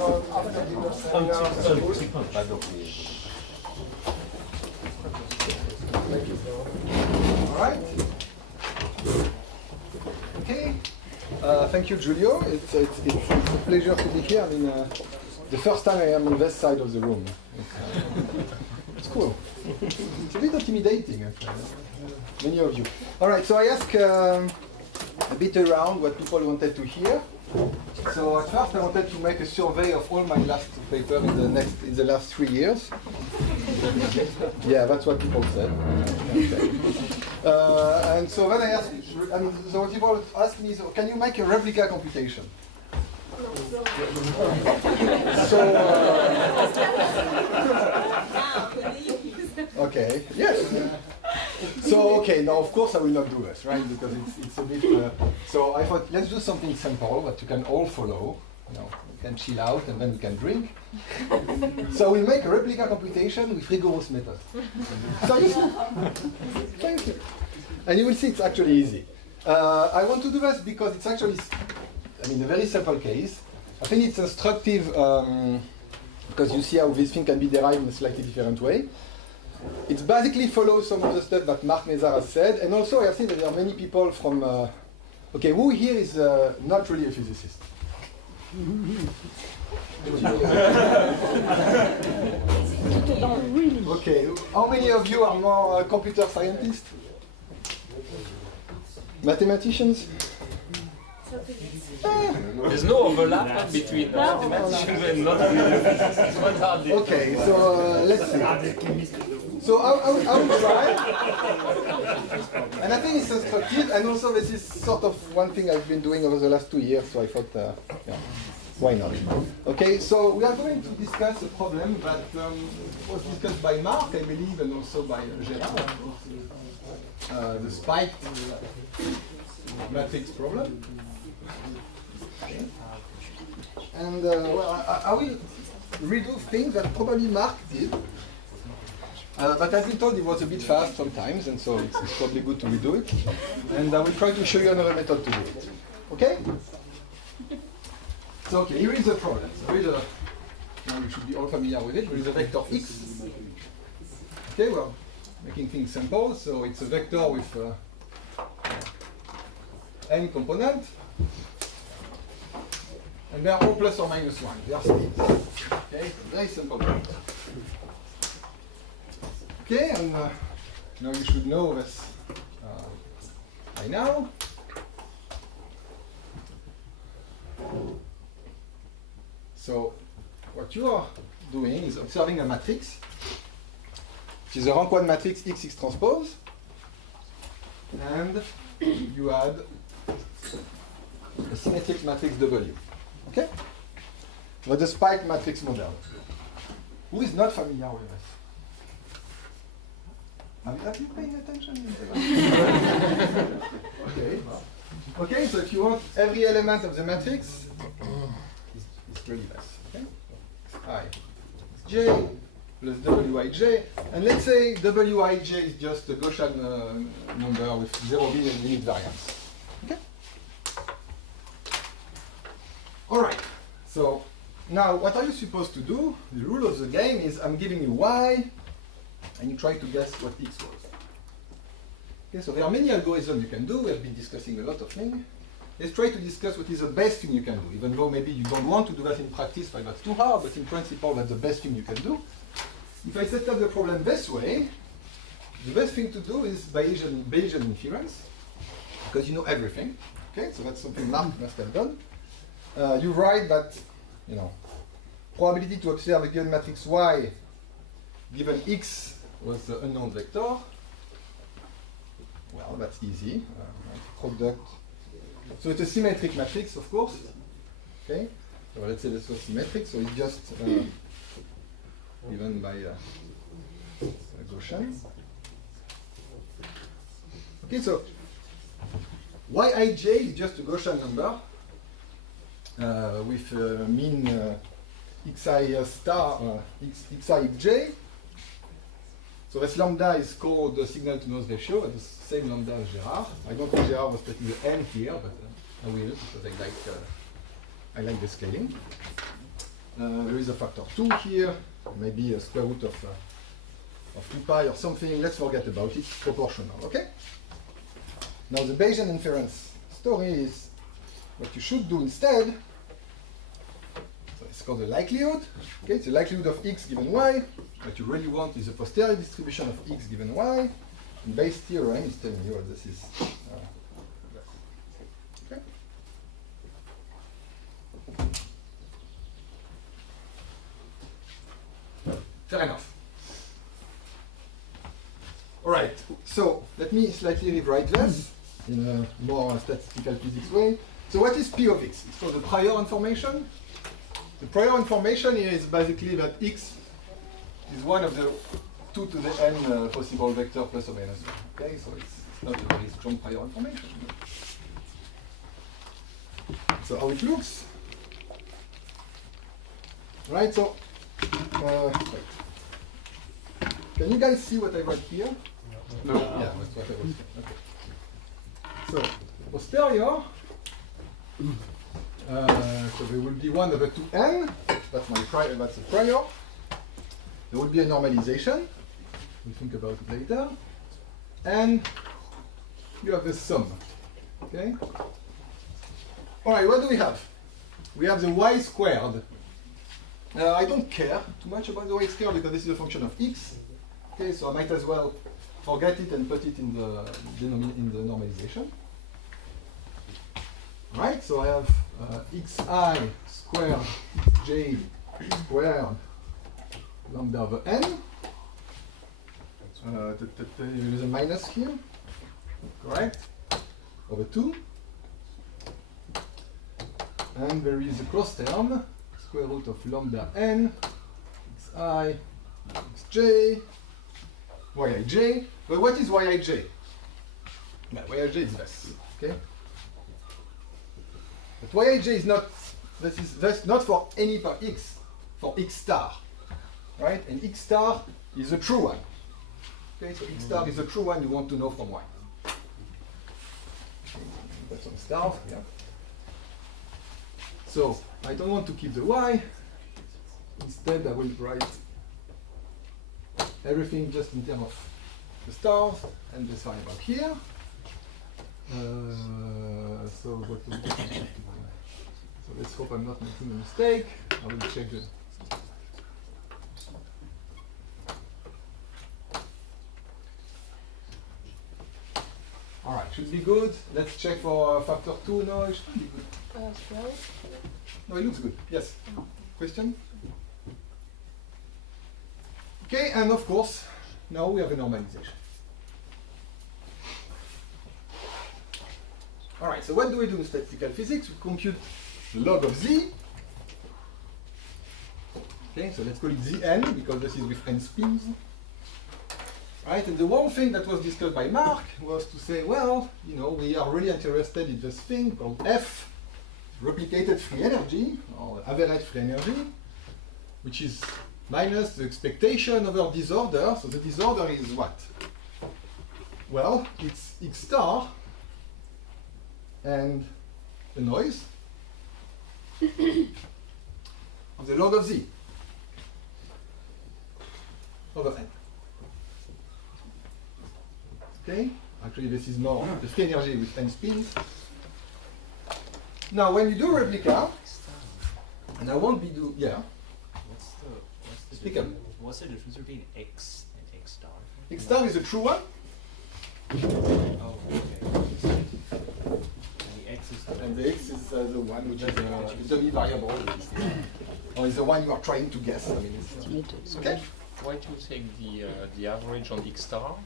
after dinner seminar. Thank you. All right. Okay. Thank you, Giulio. It's a pleasure to be here. I mean, the first time I am on this side of the room. It's cool. It's a bit intimidating, actually. Many of you. All right. So I asked a bit around what people wanted to hear. So at first I wanted to make a survey of all my last papers in the last 3 years. Yeah, that's what people said. Okay. And so then I asked, so what people asked me is, can you make a replica computation? So, okay, yes. So, okay, now of course I will not do this, right? Because it's a bit, so I thought, let's do something simple that you can all follow. You know, we can chill out and then we can drink. So we'll make a replica computation with rigorous methods. So thank you. And you will see it's actually easy. I want to do this because it's actually, a very simple case. I think it's instructive because you see how this thing can be derived in a slightly different way. It basically follows some of the stuff that Mark Nezar has said, and also I think that there are many people from, okay, who here is not really a physicist? Okay, how many of you are more computer scientists? Mathematicians? There's no overlap between mathematicians and not. Okay, so let's see. So I will try. And I think it's instructive, and also this is sort of one thing I've been doing over the last 2 years, so I thought, yeah, why not? Okay, so we are going to discuss a problem that was discussed by Mark, I believe, and also by Gérard. The spiked matrix problem. Okay. And well, I will redo things that probably Mark did. But I've been told it was a bit fast sometimes, and so it's probably good to redo it. And I will try to show you another method to do it. Okay? So, okay, here is the problem. So here is a, now you should be all familiar with it. There is a vector x. Okay, well, making things simple. So it's a vector with n component. And they are all plus or minus 1. They are states. Okay, very simple. Okay, and now you should know this by now. So what you are doing is observing a matrix, which is a rank 1 matrix X transpose, and you add a symmetric matrix W. Okay? But the spiked matrix model. Who is not familiar with this? Have you paying attention? Okay. Okay, so if you want every element of the matrix, it's really less. Okay? I j plus wij, and let's say wij is just a Gaussian number with 0 unit variance. Okay? All right. So now, what are you supposed to do? The rule of the game is I'm giving you y, and you try to guess what x was. Okay, so there are many algorithms you can do. We have been discussing a lot of things. Let's try to discuss what is the best thing you can do, even though maybe you don't want to do that in practice, like that's too hard, but in principle, that's the best thing you can do. If I set up the problem this way, the best thing to do is Bayesian inference, because you know everything. Okay, so that's something Mark must have done. You write that, probability to observe a given matrix Y given X was the unknown vector. Well, that's easy. Product. So it's a symmetric matrix, of course. Okay. So let's say this was symmetric. So it's just given by Gaussian. Okay. So Wij is just a Gaussian number with mean xi star xij. So this lambda is called the signal to noise ratio, at the same lambda as Gérard. I don't think Gérard was taking the n here, but I will because I like the scaling. There is a factor 2 here, maybe a square root of 2 pi or something. Let's forget about it. It's proportional, okay? Now the Bayesian inference story is what you should do instead. So it's called the likelihood. Okay, it's the likelihood of x given y. What you really want is a posterior distribution of x given y. And Bayes' theorem is telling you what this is. Okay. Fair enough. All right, so let me slightly rewrite this in a more statistical physics way. So what is P of x? It's for the prior information. The prior information here is basically that x is one of the 2 to the n possible vector plus or minus 1. Okay, so it's not a very strong prior information. So how it looks. Right, so wait. Can you guys see what I wrote here? No. Yeah, that's what I was saying. Okay. So posterior, so there will be 1 over 2n. That's my prior. That's the prior. There will be a normalization. We'll think about it later. And you have the sum. Okay. All right. What do we have? We have the y squared. I don't care too much about the y squared because this is a function of x. Okay, so I might as well forget it and put it in the normalization. Right, so I have xi squared j squared lambda over n. There is a minus here, correct? Over 2. And there is a cross term, square root of lambda n, xi, xj, yij. But what is yij? Well, yij is this, okay? But yij is not, that's not for any part x, for x star, right? And x star is a true one. Okay, so x star is a true one you want to know from y. Put some stars, yeah. So I don't want to keep the y. Instead, I will write everything just in terms of the stars and this variable here. So what do we do? So let's hope I'm not making a mistake. I will check the. All right, should be good. Let's check for factor 2. No, it should be good. No, it looks good. Yes. Question? Okay, and of course, now we have a normalization. All right, so what do we do in statistical physics? We compute the log of z. Okay, so let's call it zn because this is with n spins. Right, and the one thing that was discussed by Mark was to say, well, you know, we are really interested in this thing called F, replicated free energy, or average free energy, which is minus the expectation over disorder. So the disorder is what? Well, it's x star and the noise of the log of z over n. Okay, actually this is more the free energy with n spins. Now when you do replica, and I won't be do, yeah. Speak up. What's the difference between x and x star? X star is a true one. Oh, okay. And the x is And the x is the one which is the dummy variable, or is the one you are trying to guess. I mean, it's, okay. Why do you take the average on x star?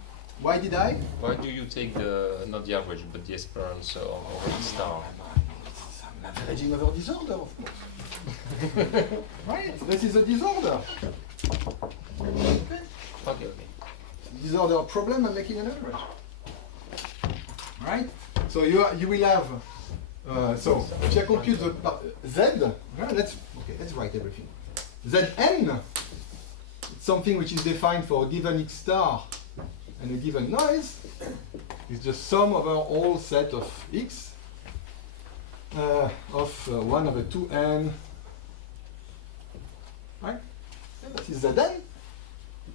Why did I? Why do you take the not the average but the esperance of x star? I'm averaging over disorder, of course. Right. This is a disorder. Okay. Okay. Disorder problem. I'm making an average. Right. So you will have. So if you compute the z, let's write everything. Zn, it's something which is defined for a given x star and a given noise. It's just sum over all set of x of 1 over 2n this is Zn.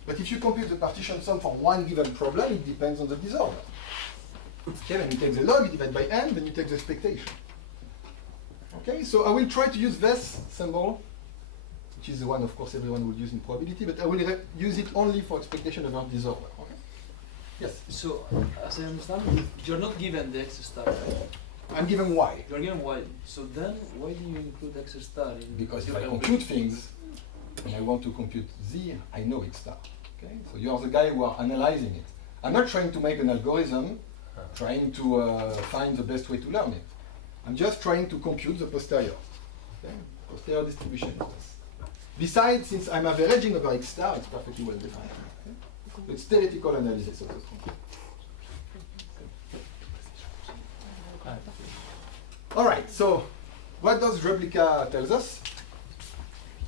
But if you compute the partition sum for one given problem, it depends on the disorder. Okay, then you take the log, you divide by n, then you take the expectation. Okay, so I will try to use this symbol, which is the one, of course, everyone would use in probability, but I will use it only for expectation over disorder. Okay? Yes? So, as I understand, you're not given the x star, right? I'm given y. You're given y. So then, why do you include x star in? Because if I compute things, and I want to compute z, I know x star. Okay? So you are the guy who are analyzing it. I'm not trying to make an algorithm, trying to find the best way to learn it. I'm just trying to compute the posterior. Okay? Posterior distribution. Besides, since I'm averaging over x star, it's perfectly well defined. Okay? It's theoretical analysis of the function. All right, so what does replica tells us?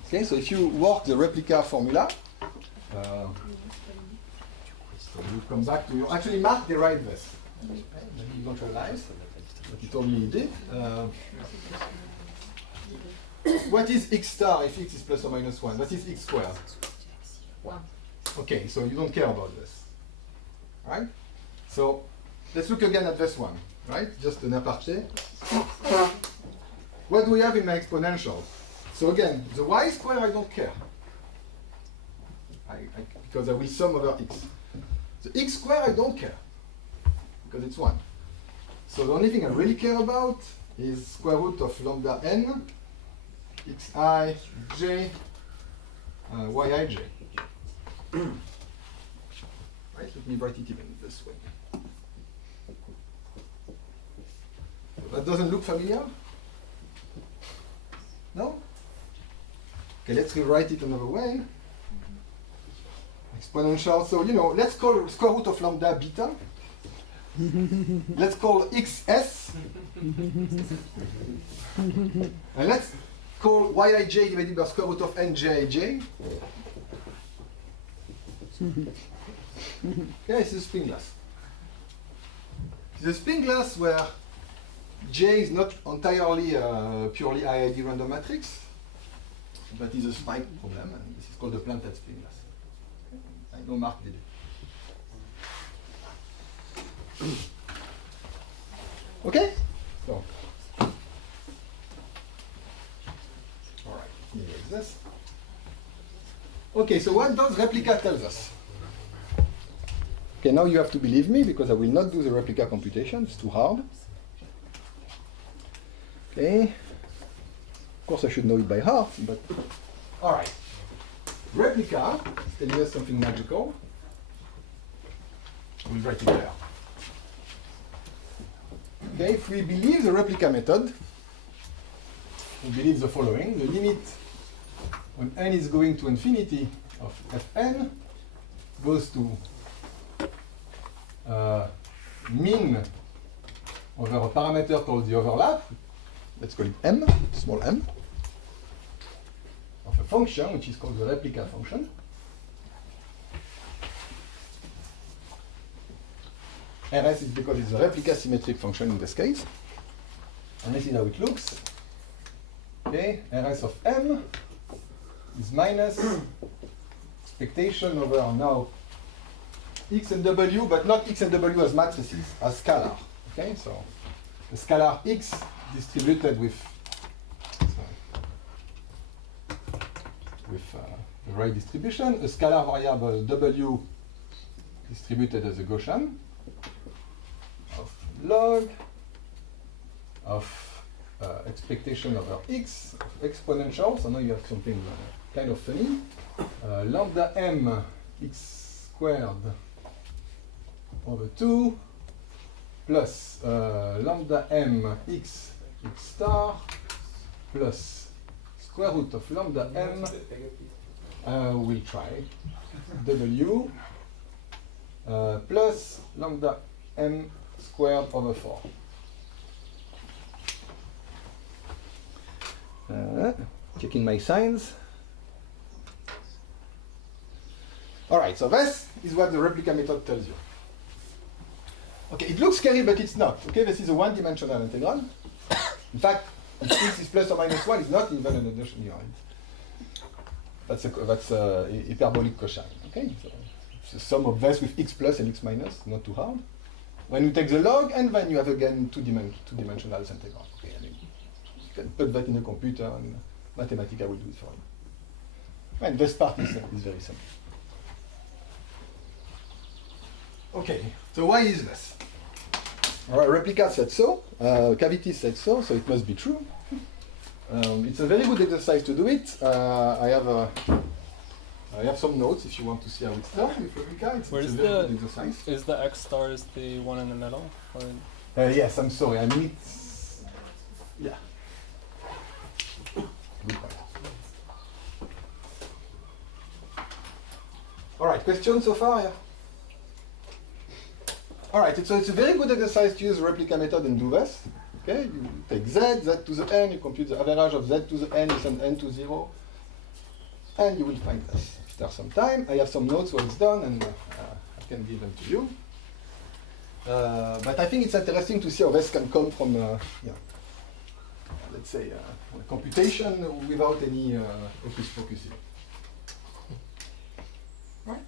Okay, so if you work the replica formula, so you come back to your, actually Mark derived this. Okay, maybe you don't realize, but he told me he did. What is x star if x is plus or minus 1? What is x squared? 1. Okay, so you don't care about this. Right? So let's look again at this one. Right? Just an aparté. What do we have in my exponential? So again, the y square I don't care. Because I will sum over x. The x square I don't care. Because it's 1. So the only thing I really care about is square root of lambda n xi j yi j. Right? Let me write it even this way. That doesn't look familiar? No? Okay, let's rewrite it another way. Exponential, so let's call square root of lambda beta. Let's call xs. And let's call yij divided by square root of njij. Okay, this is a spin glass. It's a spin glass where J is not entirely a purely IID random matrix, but is a spike problem, and this is called the planted spin glass. Okay. I know Mark did it. Okay? So. Alright, here is this. Okay, so what does replica tells us? Okay, now you have to believe me because I will not do the replica computation, it's too hard. Okay. Of course, I should know it by heart, but all right. Replica is telling us something magical. We'll write it there. Okay, if we believe the replica method, we believe the following: the limit when n is going to infinity of fn goes to min over a parameter called the overlap. Let's call it m, small m, of a function which is called the replica function. Rs is because it's a replica symmetric function in this case. And this is how it looks. Okay, Rs of m is minus expectation over now x and w, but not x and w as matrices, as scalar. Okay, so the scalar x distributed with the right distribution, a scalar variable w distributed as a Gaussian of log of expectation over x of exponential. So now you have something kind of funny. Lambda m x squared over 2 plus lambda m x star plus square root of lambda m, we'll try, w plus lambda m squared over 4. Checking my signs. All right, so this is what the replica method tells you. Okay, it looks scary, but it's not. Okay, this is a one-dimensional integral. In fact, if x is plus or minus 1, it's not even an addition unit. That's a hyperbolic cosine. Okay, so it's the sum of this with x plus and x minus, not too hard. When you take the log, and then you have again two-dimensional integral. Okay, I mean, you can put that in a computer, and Mathematica will do it for you. And this part is very simple. Okay, so why is this? All right, replica said so, cavity said so, so it must be true. It's a very good exercise to do it. I have some notes if you want to see how it's done with replica. It's a very good exercise. Is the X star is the one in the middle? Or? Yes, I'm sorry. I mean, it's yeah. Good point. All right, questions so far? Yeah. All right, so it's a very good exercise to use the replica method and do this. Okay, you take z to the n, you compute the average of z to the n, you send n to 0, and you will find this. After some time, I have some notes where it's done, and I can give them to you. But I think it's interesting to see how this can come from, let's say, computation without any hocus pocus. Right?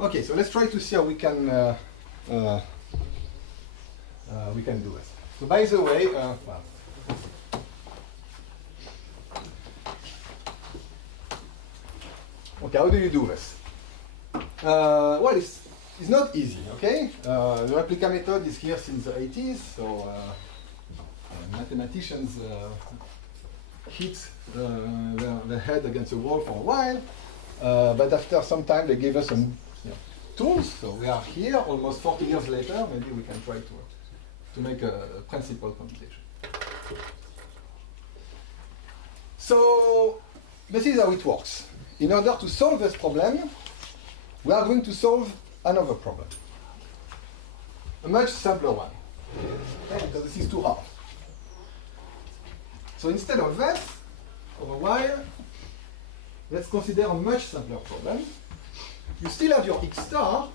Okay, so let's try to see how we can do this. So by the way, okay, how do you do this? Well, it's not easy, okay? The replica method is here since the 80s, so mathematicians hit their head against the wall for a while, but after some time they gave us some tools, so we are here almost 40 years later. Maybe we can try to make a principal computation. So this is how it works. In order to solve this problem, we are going to solve another problem, a much simpler one, okay, because this is too hard. So instead of this, for a while, let's consider a much simpler problem. You still have your x star,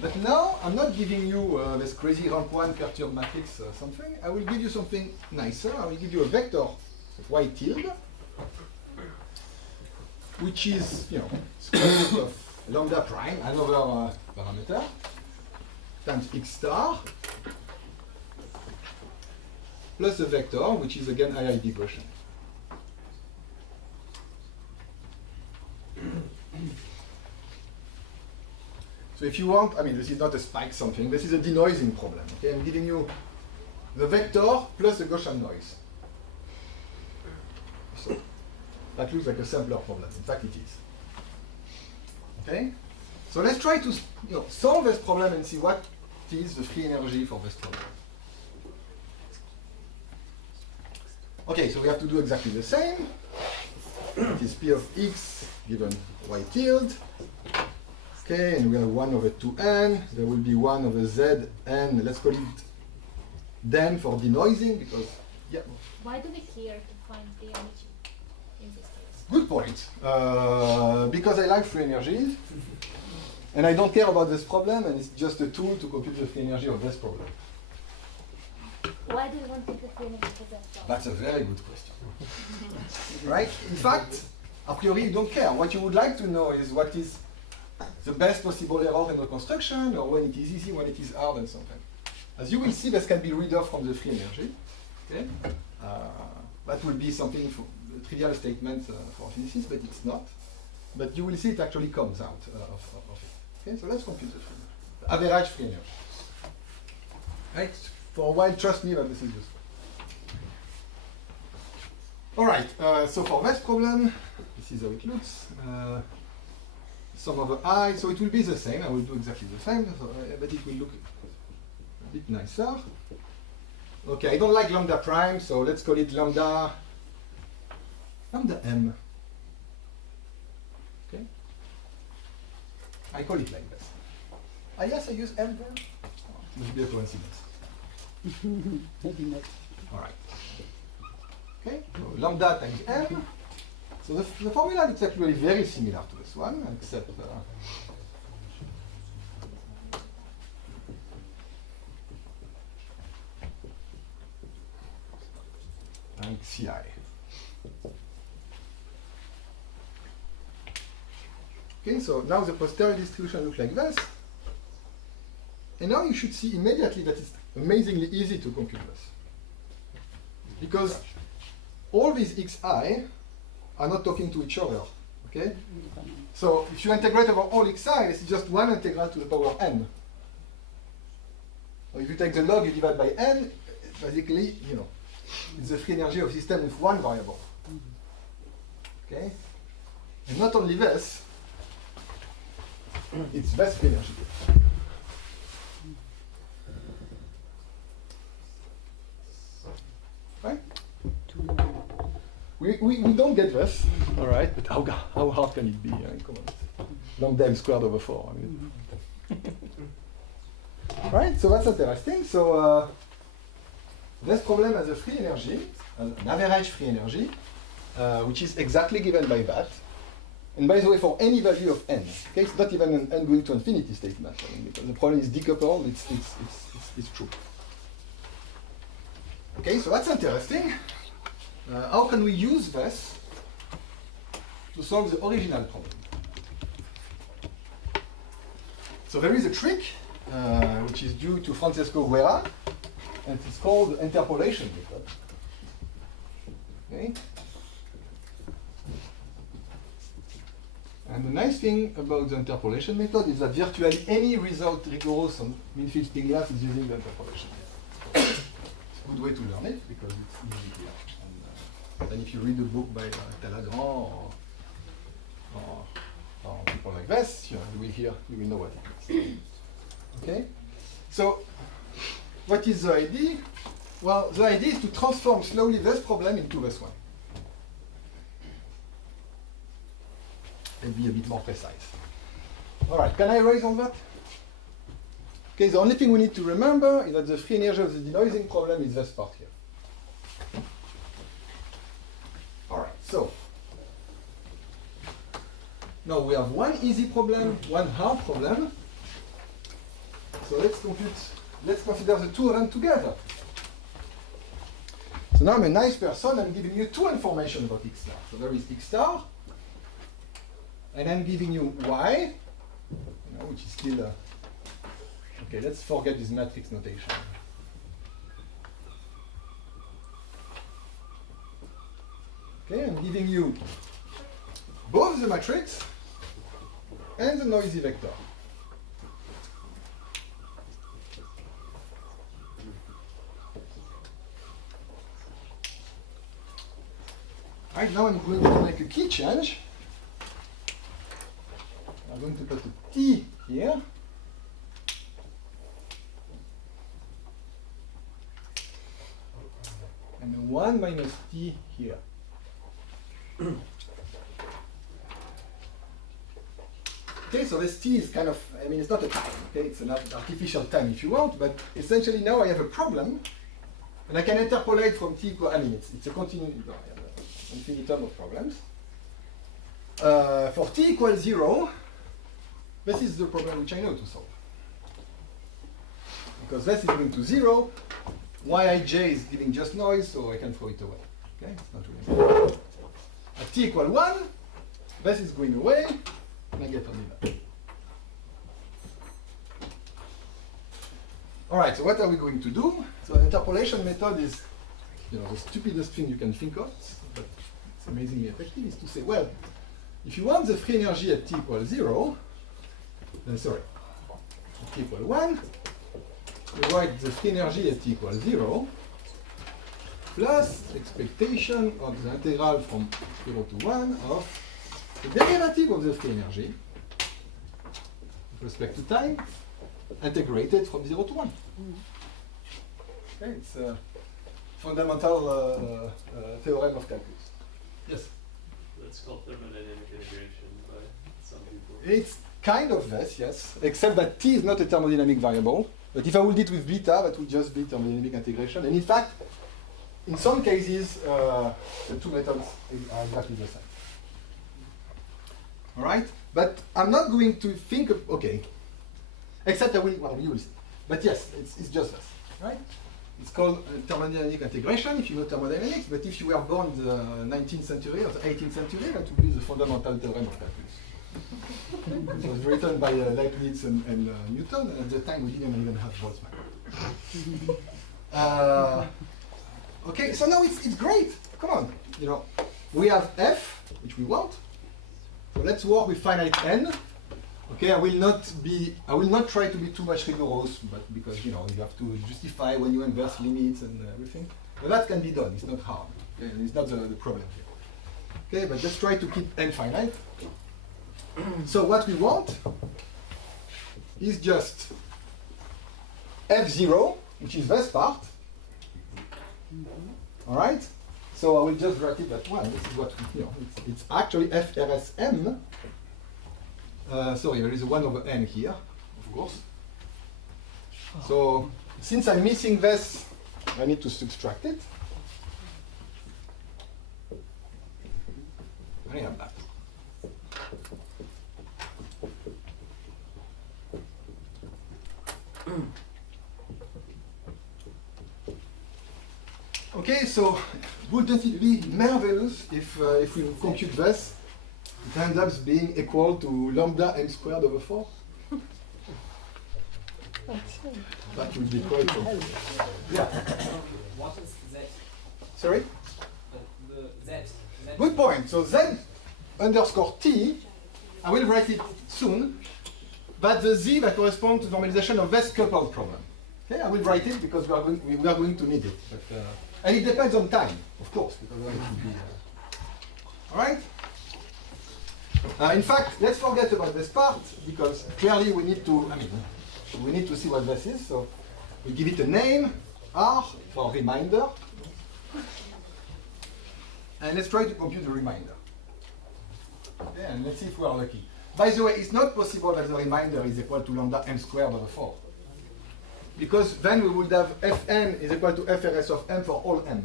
but now I'm not giving you this crazy rank 1 perturbed matrix something. I will give you something nicer. I will give you a vector y tilde, which is, square root of lambda prime, another parameter, times x star, plus a vector, which is again II digression. So if you want, I mean, this is not a spike something, this is a denoising problem. Okay, I'm giving you the vector plus a Gaussian noise. So that looks like a simpler problem. In fact, it is. Okay, so let's try to solve this problem and see what is the free energy for this problem. Okay, so we have to do exactly the same. It is P of x given y tilde. Okay, and we have 1 over 2n. There will be 1 over z, and let's call it den for denoising, because, yeah. Why do we care to find the energy in this case? Good point. Because I like free energies, and I don't care about this problem, and it's just a tool to compute the free energy of this problem. Why do you want to get the energy for that problem? That's a very good question. Right? In fact, a priori, you don't care. What you would like to know is what is the best possible error in the construction, or when it is easy, when it is hard, and something. As you will see, this can be read off from the free energy. Okay? That will be something for a trivial statement for physicists, but it's not. But you will see it actually comes out of it. Okay? So let's compute the free energy. The average free energy. Right? For a while, trust me that this is useful. All right, so for this problem, this is how it looks. Sum over I, so it will be the same. I will do exactly the same, so, but it will look a bit nicer. Okay, I don't like lambda prime, so let's call it lambda m. Okay, I call it like this. Ah yes, I use m there. Must be a coincidence. Maybe not. All right. Okay, so lambda times m. So the formula looks actually very similar to this one, except and Ci. Okay, so now the posterior distribution looks like this. And now you should see immediately that it's amazingly easy to compute this. Because all these xi are not talking to each other. Okay? So if you integrate over all xi, this is just one integral to the power of n. So if you take the log, you divide by n, basically, you know, it's the free energy of a system with one variable. Okay? And not only this, it's this free energy. Right? We don't get this, all right, but how hard can it be? I mean, come on. Lambda m squared over 4. I mean. Right, so that's interesting. So this problem has a free energy, an average free energy, which is exactly given by that. And by the way, for any value of n, okay, it's not even an n going to infinity statement. I mean, because the problem is decoupled, it's true. Okay, so that's interesting. How can we use this to solve the original problem? So there is a trick which is due to Francesco Guerra, and it's called the interpolation method. Okay. And the nice thing about the interpolation method is that virtually any result rigorous on mean-field spin glass is using the interpolation method. It's a good way to learn it because it's easy here. And then if you read a book by Talagrand or people like this, you will know what it is. Okay? So, what is the idea? Well, the idea is to transform slowly this problem into this one. And be a bit more precise. All right, can I erase all that? Okay, the only thing we need to remember is that the free energy of the denoising problem is this part here. All right, so now we have one easy problem, one hard problem. So let's consider the two of them together. So now I'm a nice person, I'm giving you two information about x star. So there is x star, and I'm giving you y, which is still, okay, let's forget this matrix notation. Okay, I'm giving you both the matrix and the noisy vector. Right, now I'm going to make a key change. I'm going to put a t here. And a 1 minus t here. Okay, so this t is kind of, I mean, it's not a time, okay? It's an artificial time if you want, but essentially now I have a problem, and I can interpolate from t equal, I mean, it's a continuum, infinitum of problems. For t equals 0, this is the problem which I know to solve. Because this is going to 0, yij is giving just noise, so I can throw it away. Okay, it's not really important. At t equal 1, this is going away, and I get only that. All right, so what are we going to do? So the interpolation method is, the stupidest thing you can think of, but it's amazingly effective, is to say, well, if you want the free energy at t equals 0, at t equals 1, you write the free energy at t equals 0 plus expectation of the integral from 0 to 1 of the derivative of the free energy with respect to time integrated from 0 to 1. Okay, it's a fundamental theorem of calculus. Yes? That's called thermodynamic integration by some people. It's kind of this, yes, except that t is not a thermodynamic variable. But if I would do it with beta, that would just be thermodynamic integration. And in fact, in some cases, the two methods are exactly the same. All right? But I'm not going to think of, okay, except I will, well, you will see. But yes, it's just this, right? It's called thermodynamic integration, if you know thermodynamics, but if you were born in the 19th century or the 18th century, that would be the fundamental theorem of calculus. It was written by Leibniz and Newton, and at the time we didn't even have Boltzmann. Okay, so now it's great. Come on, you know, we have f, which we want. So let's work with finite n. Okay, I will not try to be too much rigorous, but because you know you have to justify when you inverse limits and everything. But that can be done. It's not hard. Okay? It's not the problem here. Okay, but just try to keep n finite. So what we want is just f0, which is this part. All right. So I will just write it that one. This is what we, you know. It's actually FRSM. Sorry, there is a 1 over n here, of course. So since I'm missing this, I need to subtract it. I have that. Okay, so wouldn't it be marvelous if we compute this, it ends up being equal to lambda m squared over 4? That would be quite cool. Yeah. What is Z? Sorry? The Z. Good point. So z underscore t, I will write it soon, but the z that corresponds to normalization of this coupled problem. Okay, I will write it because we are going to need it. But, and it depends on time, of course, because it will be. All right. In fact, let's forget about this part because clearly we need to. We need to see what this is. So we give it a name, R for reminder, and let's try to compute the remainder. Okay, and let's see if we are lucky. By the way, it's not possible that the remainder is equal to lambda m squared over 4. Because then we would have Fn is equal to FRS of m for all m.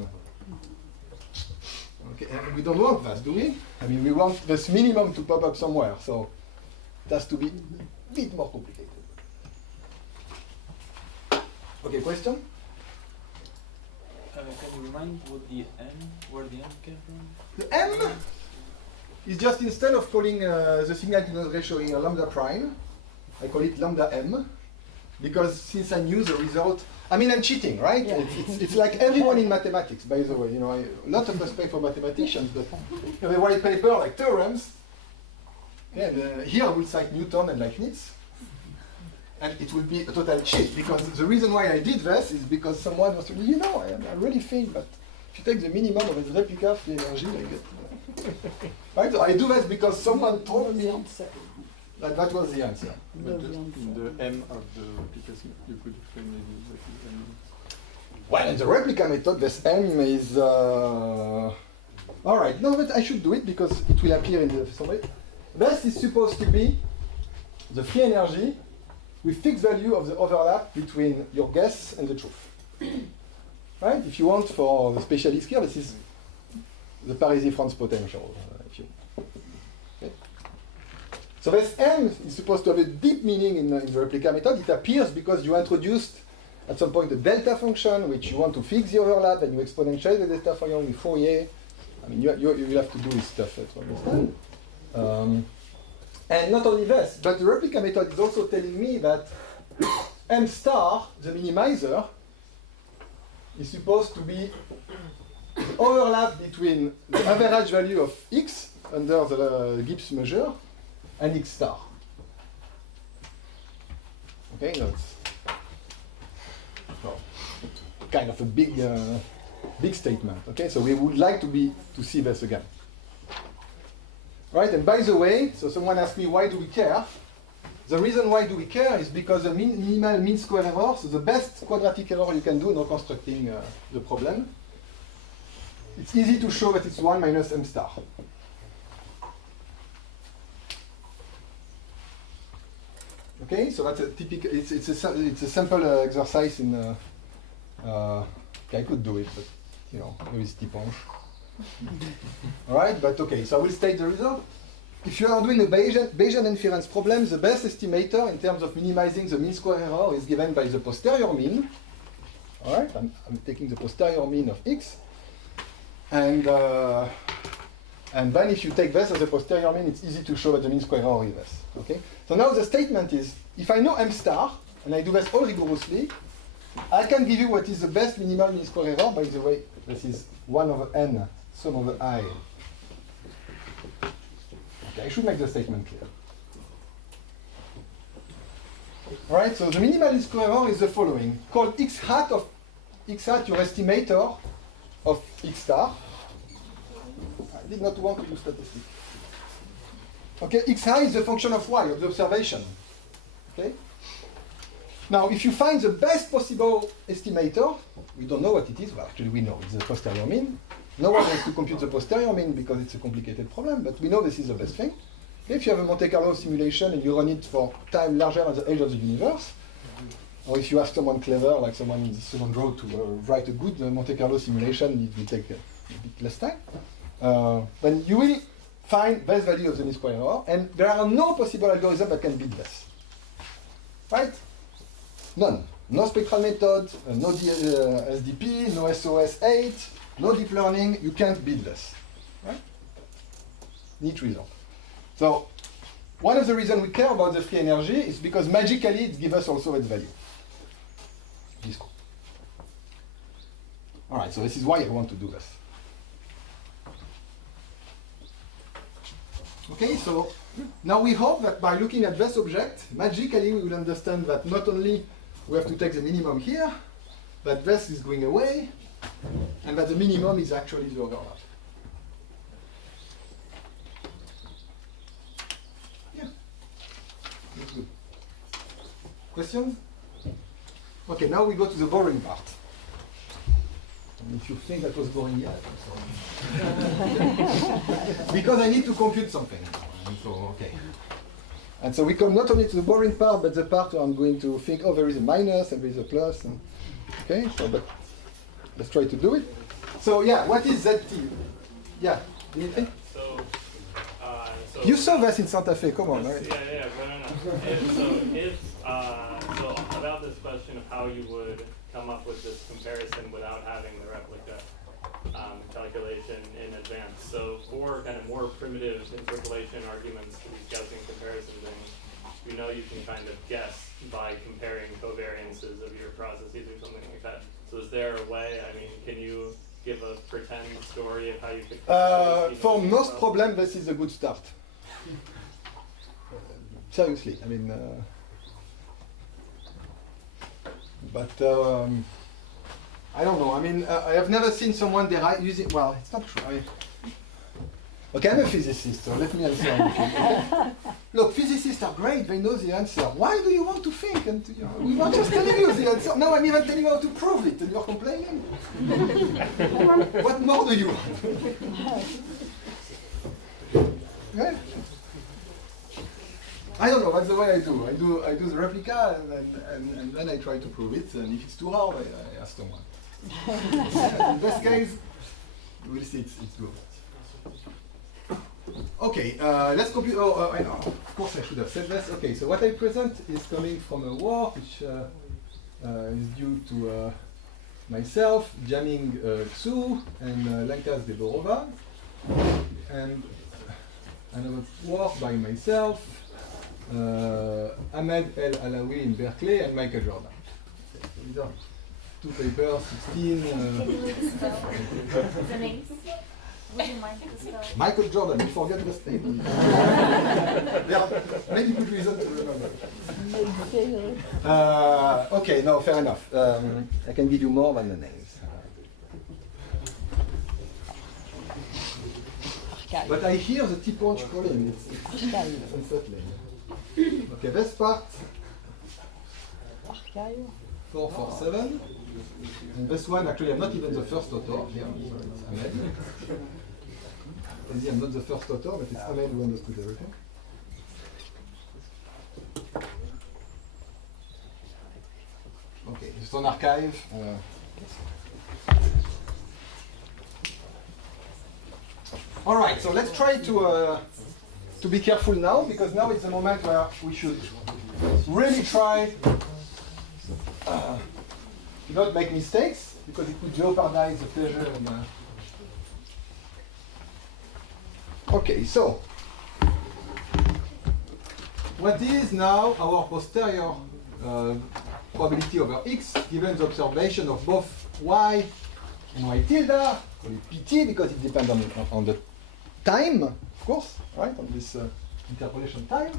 Okay, and we don't want that, do we? I mean, we want this minimum to pop up somewhere, so it has to be a bit more complicated. Okay, question? Can you remind where the n came from? The m is just instead of calling the signal to noise ratio here lambda prime, I call it lambda m. Because since I knew the result, I mean, I'm cheating, right? Yeah. It's like everyone in mathematics, by the way. You know, a lot of respect for mathematicians, but you know, they write paper like theorems. Okay, and here I will cite Newton and Leibniz, and it will be a total cheat. Because the reason why I did this is because someone was telling me, you know, I really think that if you take the minimum of its replica of the energy, I get. Right? So I do this because someone told me. That was the answer. But the M of the replication, you could explain maybe what is M. Well, in the replica method, this M is... all right, no, but I should do it because it will appear in the some way. This is supposed to be the free energy with fixed value of the overlap between your guess and the truth. Right? If you want for the specialist here, this is the Parisi-France potential. If you So this M is supposed to have a deep meaning in the replica method. It appears because you introduced at some point a delta function which you want to fix the overlap and you exponentialize the delta function with Fourier. I mean, you will have to do this stuff to understand. And not only this, but the replica method is also telling me that M star, the minimizer, is supposed to be the overlap between the average value of X under the Gibbs measure and X star. Okay, that's kind of a big statement. Okay, so we would like to see this again. Right, and by the way, so someone asked me why do we care? The reason why do we care is because the minimal mean square error, so the best quadratic error you can do in reconstructing the problem, it's easy to show that it's 1 minus M star. Okay, so that's a typical. It's a sample exercise in. Okay, I could do it, but you know, maybe it's Tiponge. All right, but okay. So I will state the result. If you are doing a Bayesian inference problem, the best estimator in terms of minimizing the mean square error is given by the posterior mean. All right, I'm taking the posterior mean of x, and then if you take this as a posterior mean, it's easy to show that the mean square error is this. Okay. So now the statement is, if I know m star and I do this all rigorously, I can give you what is the best minimal mean square error. By the way, this is 1 over n sum over I. Okay, I should make the statement clear. All right, so the minimal mean square error is the following. Call x hat your estimator of x star. I did not want to use statistics. Okay, x high is the function of y, of the observation. Okay? Now, if you find the best possible estimator, we don't know what it is. Well, actually, we know it's the posterior mean. No one wants to compute the posterior mean because it's a complicated problem, but we know this is the best thing. If you have a Monte Carlo simulation and you run it for time larger than the age of the universe, or if you ask someone clever, like someone in the second row, to write a good Monte Carlo simulation, it will take a bit less time, then you will find best value of the mean square error, and there are no possible algorithms that can beat this. Right? None. No spectral method, no SDP, no SOS 8, no deep learning, you can't beat this. Right? Neat result. So, one of the reasons we care about the free energy is because magically it gives us also its value. This is cool. All right, so this is why I want to do this. Okay, so now we hope that by looking at this object, magically we will understand that not only we have to take the minimum here, but this is going away, and that the minimum is actually the overlap. That's good. Questions? Okay, now we go to the boring part. And if you think that was boring yet, I'm sorry. Because I need to compute something. And so, okay. And so we come not only to the boring part, but the part where I'm going to think, oh, there is a minus and there is a plus. And, okay, so but let's try to do it. So yeah, what is ZT? Yeah, anything? So You saw this in Santa Fe, come on, right? Yeah, no. So about this question of how you would come up with this comparison without having the replica calculation in advance. So for kind of more primitive interpolation arguments to these Gaussian comparison things, we know you can kind of guess by comparing covariances of your processes or something like that. So is there a way, I mean, can you give a pretend story of how you could... For most problems, this is a good start. Seriously, I mean... But I don't know. I mean, I have never seen someone derive using. Well, it's not true. Okay, I'm a physicist, so let me answer. Okay. Look, physicists are great. They know the answer. Why do you want to think? And we were just telling you the answer. Now I'm even telling you how to prove it, and you're complaining. What more do you want? Yeah. I don't know, that's the way I do. I do the replica and then I try to prove it, and if it's too hard, I ask someone. In this case, we'll see it's good. Okay, let's compute. I know. Of course I should have said this. Okay, so what I present is coming from a work which is due to myself, jamming Xu and Lankas Deborova, and another work by myself, Ahmed El Alawi in Berkeley, and Michael Jordan. Okay, so these are two papers, 16. The names? Would you mind to spell? Michael Jordan, you forget the name. There are many good reasons to remember. Okay, no, fair enough. I can give you more than the names. But I hear the T-punch calling. It's unsettling. Okay, this part 447. And this one, actually, I'm not even the first author. Here, it's Ahmed. I'm not the first author, but it's Ahmed who understood everything. Okay, it's on archive. All right, so let's try to be careful now, because now is the moment where we should really try to not make mistakes because it would jeopardize the pleasure. Okay, so what is now our posterior probability over x given the observation of both y and y tilde? Call it pt because it depends on the time, of course, right? On this interpolation time.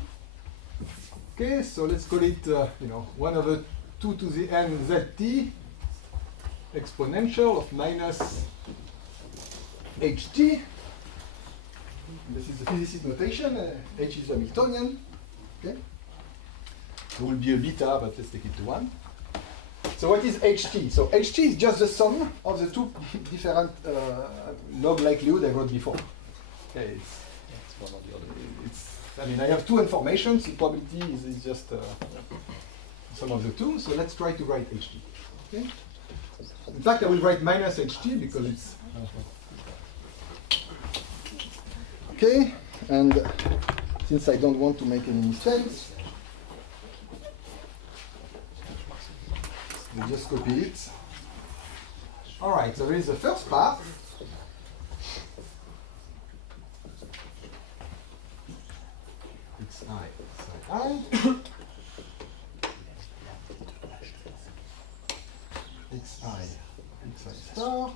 Okay, so let's call it 1 over 2 to the n zt exponential of minus ht. This is the physicist notation. H is Hamiltonian. Okay. There will be a beta, but let's take it to 1. So what is ht? So ht is just the sum of the two different log likelihood I wrote before. Okay, It's one or the other. I have two informations. The probability is just sum of the two. So let's try to write ht. Okay. In fact, I will write minus ht because it's okay. And since I don't want to make any mistakes, we just copy it. All right. So there is the first part. I xi star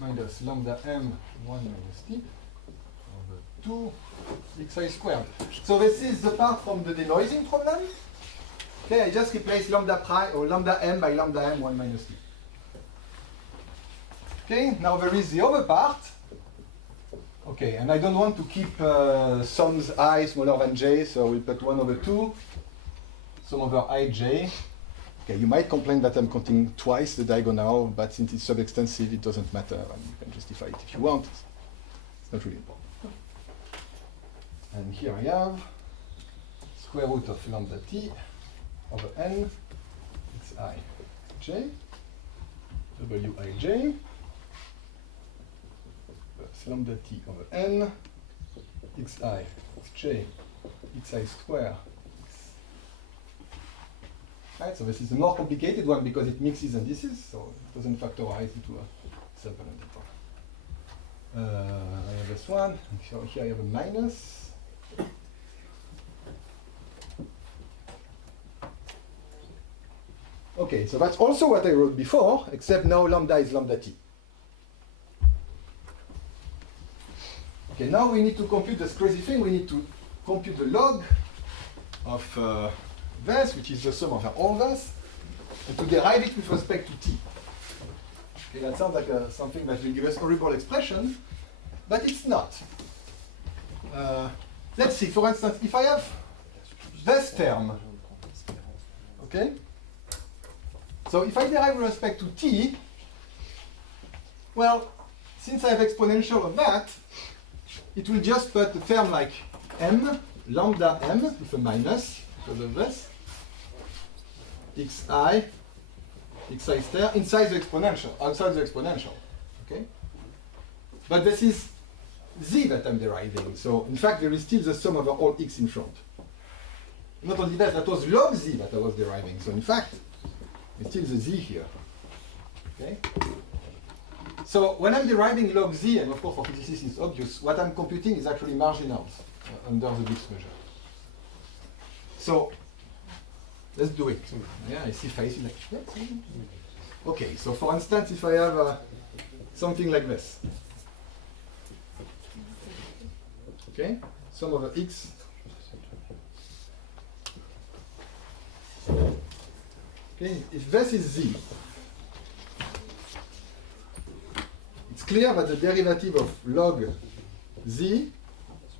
minus lambda m 1 minus t over 2 xi squared. So this is the part from the denoising problem. Okay, I just replace lambda prime or lambda m by lambda m 1 minus t. Okay, now there is the other part. Okay, and I don't want to keep sums I smaller than j, so we'll put 1 over 2, sum over ij. Okay, you might complain that I'm counting twice the diagonal, but since it's sub-extensive, it doesn't matter, and you can justify it if you want. It's not really important. And here I have square root of lambda t over n xi j wij lambda t over n xi xj xi square. Right, so this is a more complicated one because it mixes indices, so it doesn't factorize into a simple number. I have this one, and here I have a minus. Okay, so that's also what I wrote before, except now lambda is lambda t. Okay, now we need to compute this crazy thing. We need to compute the log of this, which is the sum of all this, and to derive it with respect to t. Okay, that sounds like something that will give us a horrible expression, but it's not. Let's see, for instance, if I have this term, okay? So if I derive with respect to t, well, since I have exponential of that, it will just put a term like m, lambda m, with a minus, because of this, xi star, inside the exponential, outside the exponential, okay? But this is z that I'm deriving, so in fact there is still the sum over all x in front. Not only that, that was log z that I was deriving, so in fact, it's still the z here, okay? So when I'm deriving log z, and of course for physicists it's obvious, what I'm computing is actually marginals under the Gibbs measure. So let's do it. Yeah, I see faces like that. Okay, so for instance, if I have something like this, okay, sum over x. Okay, if this is z, it's clear that the derivative of log z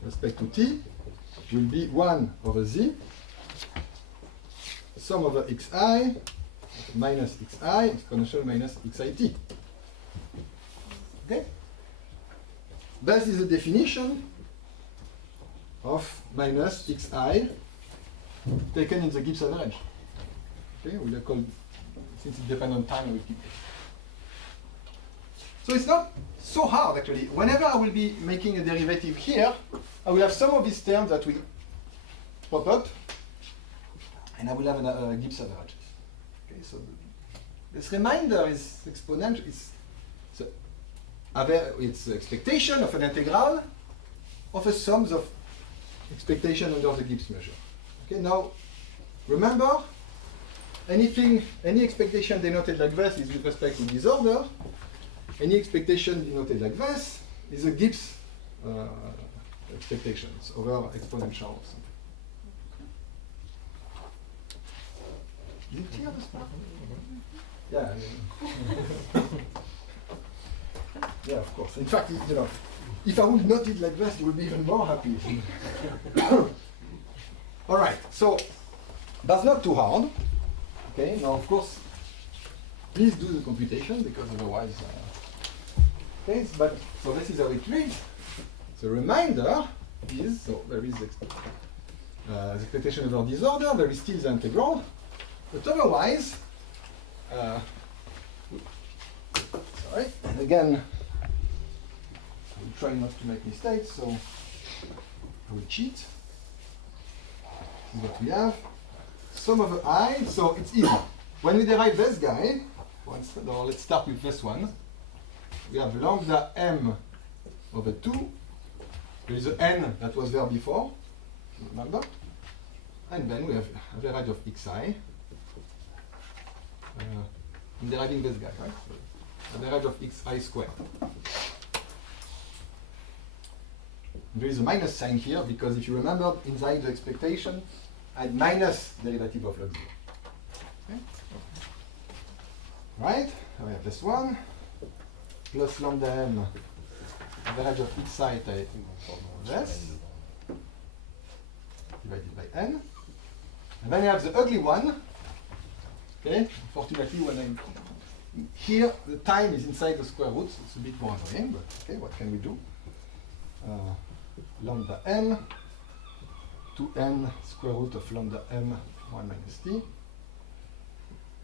with respect to t will be 1 over z, sum over xi minus xi exponential minus xit. Okay? This is the definition of minus xi taken in the Gibbs average. Okay, we'll call, since it depends on time, we'll keep it. So it's not so hard actually. Whenever I will be making a derivative here, I will have some of these terms that will pop up, and I will have a Gibbs average. Okay, so This remainder is exponential. It's the expectation of an integral of a sum of expectation under the Gibbs measure. Okay, now remember, any expectation denoted like this is with respect to disorder. Any expectation denoted like this is a Gibbs expectations over exponential or something. Is it clear, this part? Yeah. Yeah, of course. In fact, if I would note it like this, you would be even more happy. All right, so that's not too hard. Okay, now of course, please do the computation because otherwise, okay. But so this is how it reads. The remainder is there is the expectation over disorder. There is still the integral, but otherwise, sorry. And again, I will try not to make mistakes. So I will cheat. This is what we have. Sum over I, so it's easy. When we derive this guy, let's start with this one. We have lambda m over 2. There is an n that was there before, remember? And then we have average of xi. I'm deriving this guy, right? So average of xi squared. There is a minus sign here because if you remember, inside the expectation, I had minus derivative of log 0. Okay? Right? We have this one plus lambda m average of xi times this divided by n. And then you have the ugly one. Okay? Unfortunately, when I'm here, the time is inside the square root, so it's a bit more annoying, but okay, what can we do? Lambda n 2n square root of lambda m 1 minus t.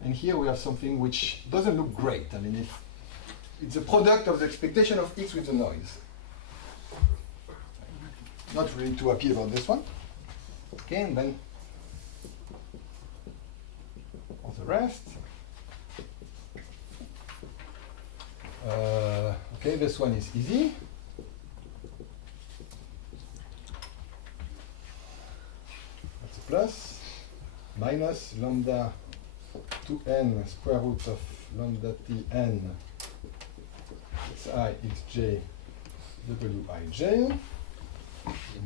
And here we have something which doesn't look great. I mean, it's a product of the expectation of x with the noise. Not really too happy about this one. Okay, and then all the rest. Okay, this one is easy. That's a plus. Minus lambda 2n square root of lambda tn xi xj wij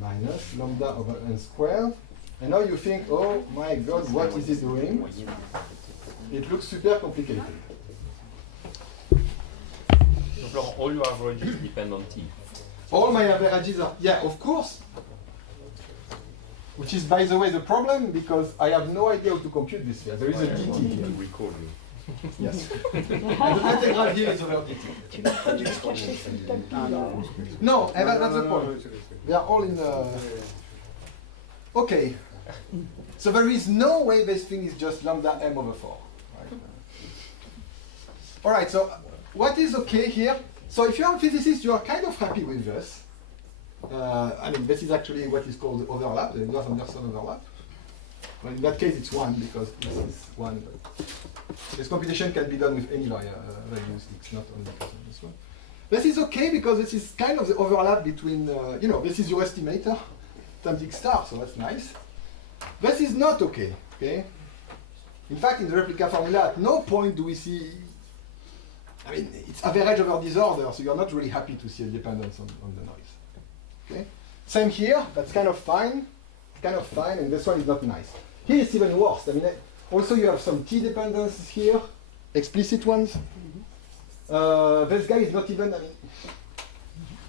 minus lambda over n squared. And now you think, oh my god, what is it doing? It looks super complicated. So Florent, all your averages depend on t. All my averages are, yeah, of course. Which is, by the way, the problem because I have no idea how to compute this here. There is a dt here. Record me. Yes. And the integral here is over dt. No, and that's the point. They are all in the... Okay. So there is no way this thing is just lambda m over 4. Right? All right, so what is okay here? So if you're a physicist, you are kind of happy with this. I mean, this is actually what is called the overlap, the Edwards-Anderson overlap. Well, in that case, it's 1 because this is 1. This computation can be done with any values. It's not only because of this one. This is okay because this is kind of the overlap between, this is your estimator times x star, so that's nice. This is not okay, okay? In fact, in the replica formula, at no point do we see, I mean, it's average over disorder, so you're not really happy to see a dependence on the noise. Okay? Same here, that's kind of fine, and this one is not nice. Here it's even worse. I mean, also you have some t dependencies here, explicit ones. This guy is not even, I mean,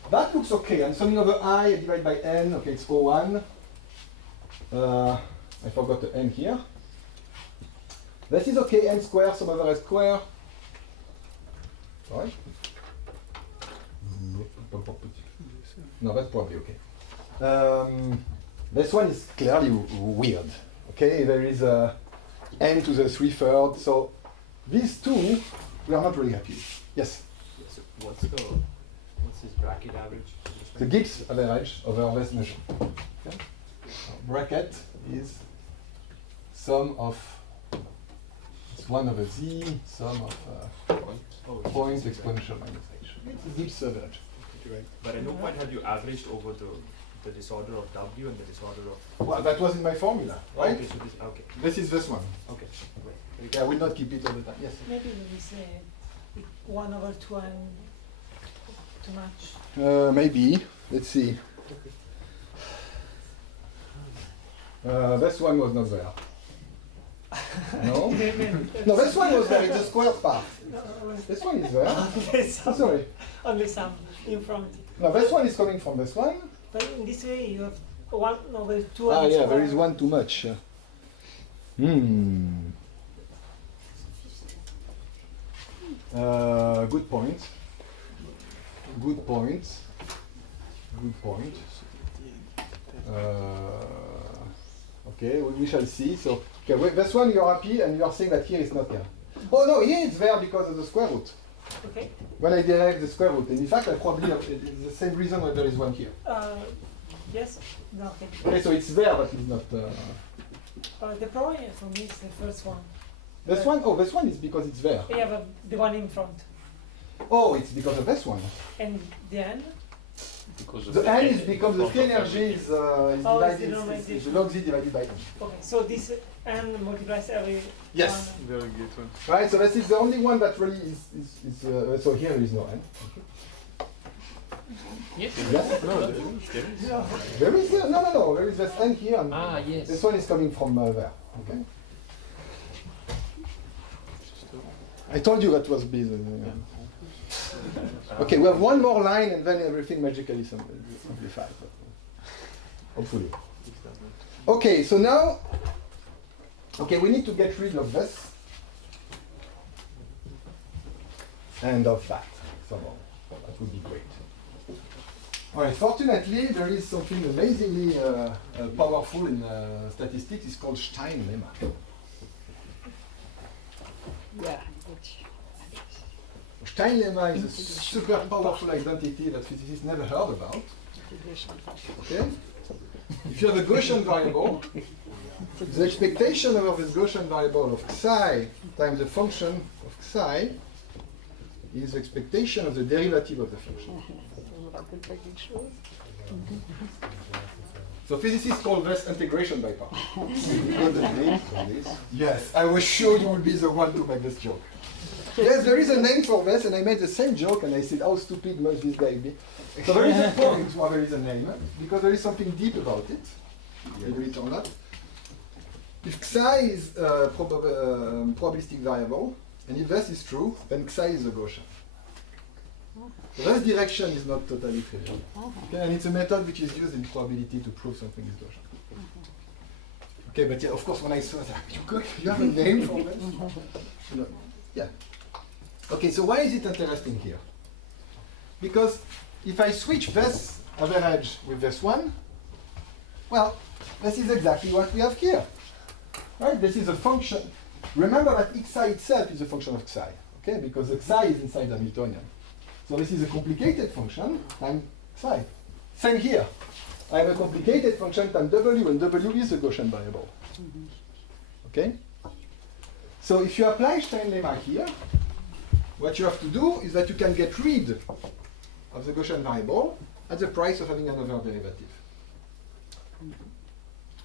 that looks okay. I'm summing over I divided by n, okay, it's O1. I forgot the n here. This is okay, n square, sum over s square. Sorry. No, that's probably okay. This one is clearly weird. Okay, there is a n to the 3/3. So these two, we are not really happy with. Yes? So what's his bracket average? The Gibbs average over this measure. Okay? So bracket is sum of 1 over z sum of point exponential minus h. It's a Gibbs average. But at no point have you averaged over the disorder of W and the disorder of. Well, that was in my formula, right? Okay, so this. Okay. This is this one. Okay. Yeah, I will not keep it all the time. Yes. Maybe we say 1 over 2 and too much. Maybe. Let's see. This one was not there. No? No, this one was there. It's a square part. This one is there. There's Oh, sorry. only some in front. No, this one is coming from this one. But in this way, you have 1 over 2 Ah, and yeah, square. there is one too much. Good point. Good point. Good point. Okay, we shall see. So, okay, with this one you're happy, and you are saying that here is not there. Oh no, here it's there because of the square root. Okay. When I derive the square root, and in fact I probably have it's the same reason why there is one here. Yes? No, okay. Okay, so it's there, but it's not. The problem for me is the first one. This one? Oh, this one is because it's there. Yeah, but the one in front. Oh, it's because of this one. And the end? Because of The n is K because the free energy is divided, denominator. is log z divided by n. Okay, so this n multiplies every Yes. one. Very good one. Right, so this is the only one that really is so here is no n. Yes. Yes? No, there There is no, there is this n here, and yes. this one is coming from there. Okay. I told you that was busy. Okay, we have one more line and then everything magically simplified. Hopefully. Okay, so now, we need to get rid of this and of that somehow. That would be great. All right, fortunately, there is something amazingly powerful in statistics. It's called Stein lemma. Yeah. Stein lemma is a super powerful identity that physicists never heard about. Okay? If you have a Gaussian variable, the expectation over this Gaussian variable of psi times the function of psi is the expectation of the derivative of the function. So physicists call this integration by parts. Yes, I was sure you would be the one to make this joke. Yes, there is a name for this, and I made the same joke, and I said, how stupid must this guy be? So there is a point why there is a name, because there is something deep about it, believe it or not. If psi is a probabilistic variable, and if this is true, then psi is a Gaussian. So this direction is not totally trivial. Okay, and it's a method which is used in probability to prove something is Gaussian. Okay, but yeah, of course, when I saw that, you have a name for this? No. Yeah. Okay, so why is it interesting here? Because if I switch this average with this one, well, this is exactly what we have here. Right? This is a function. Remember that xi itself is a function of xi, okay? Because the xi is inside the Hamiltonian. So this is a complicated function times psi. Same here. I have a complicated function times w, and w is a Gaussian variable. Okay? So if you apply Stein lemma here, what you have to do is that you can get rid of the Gaussian variable at the price of having another derivative.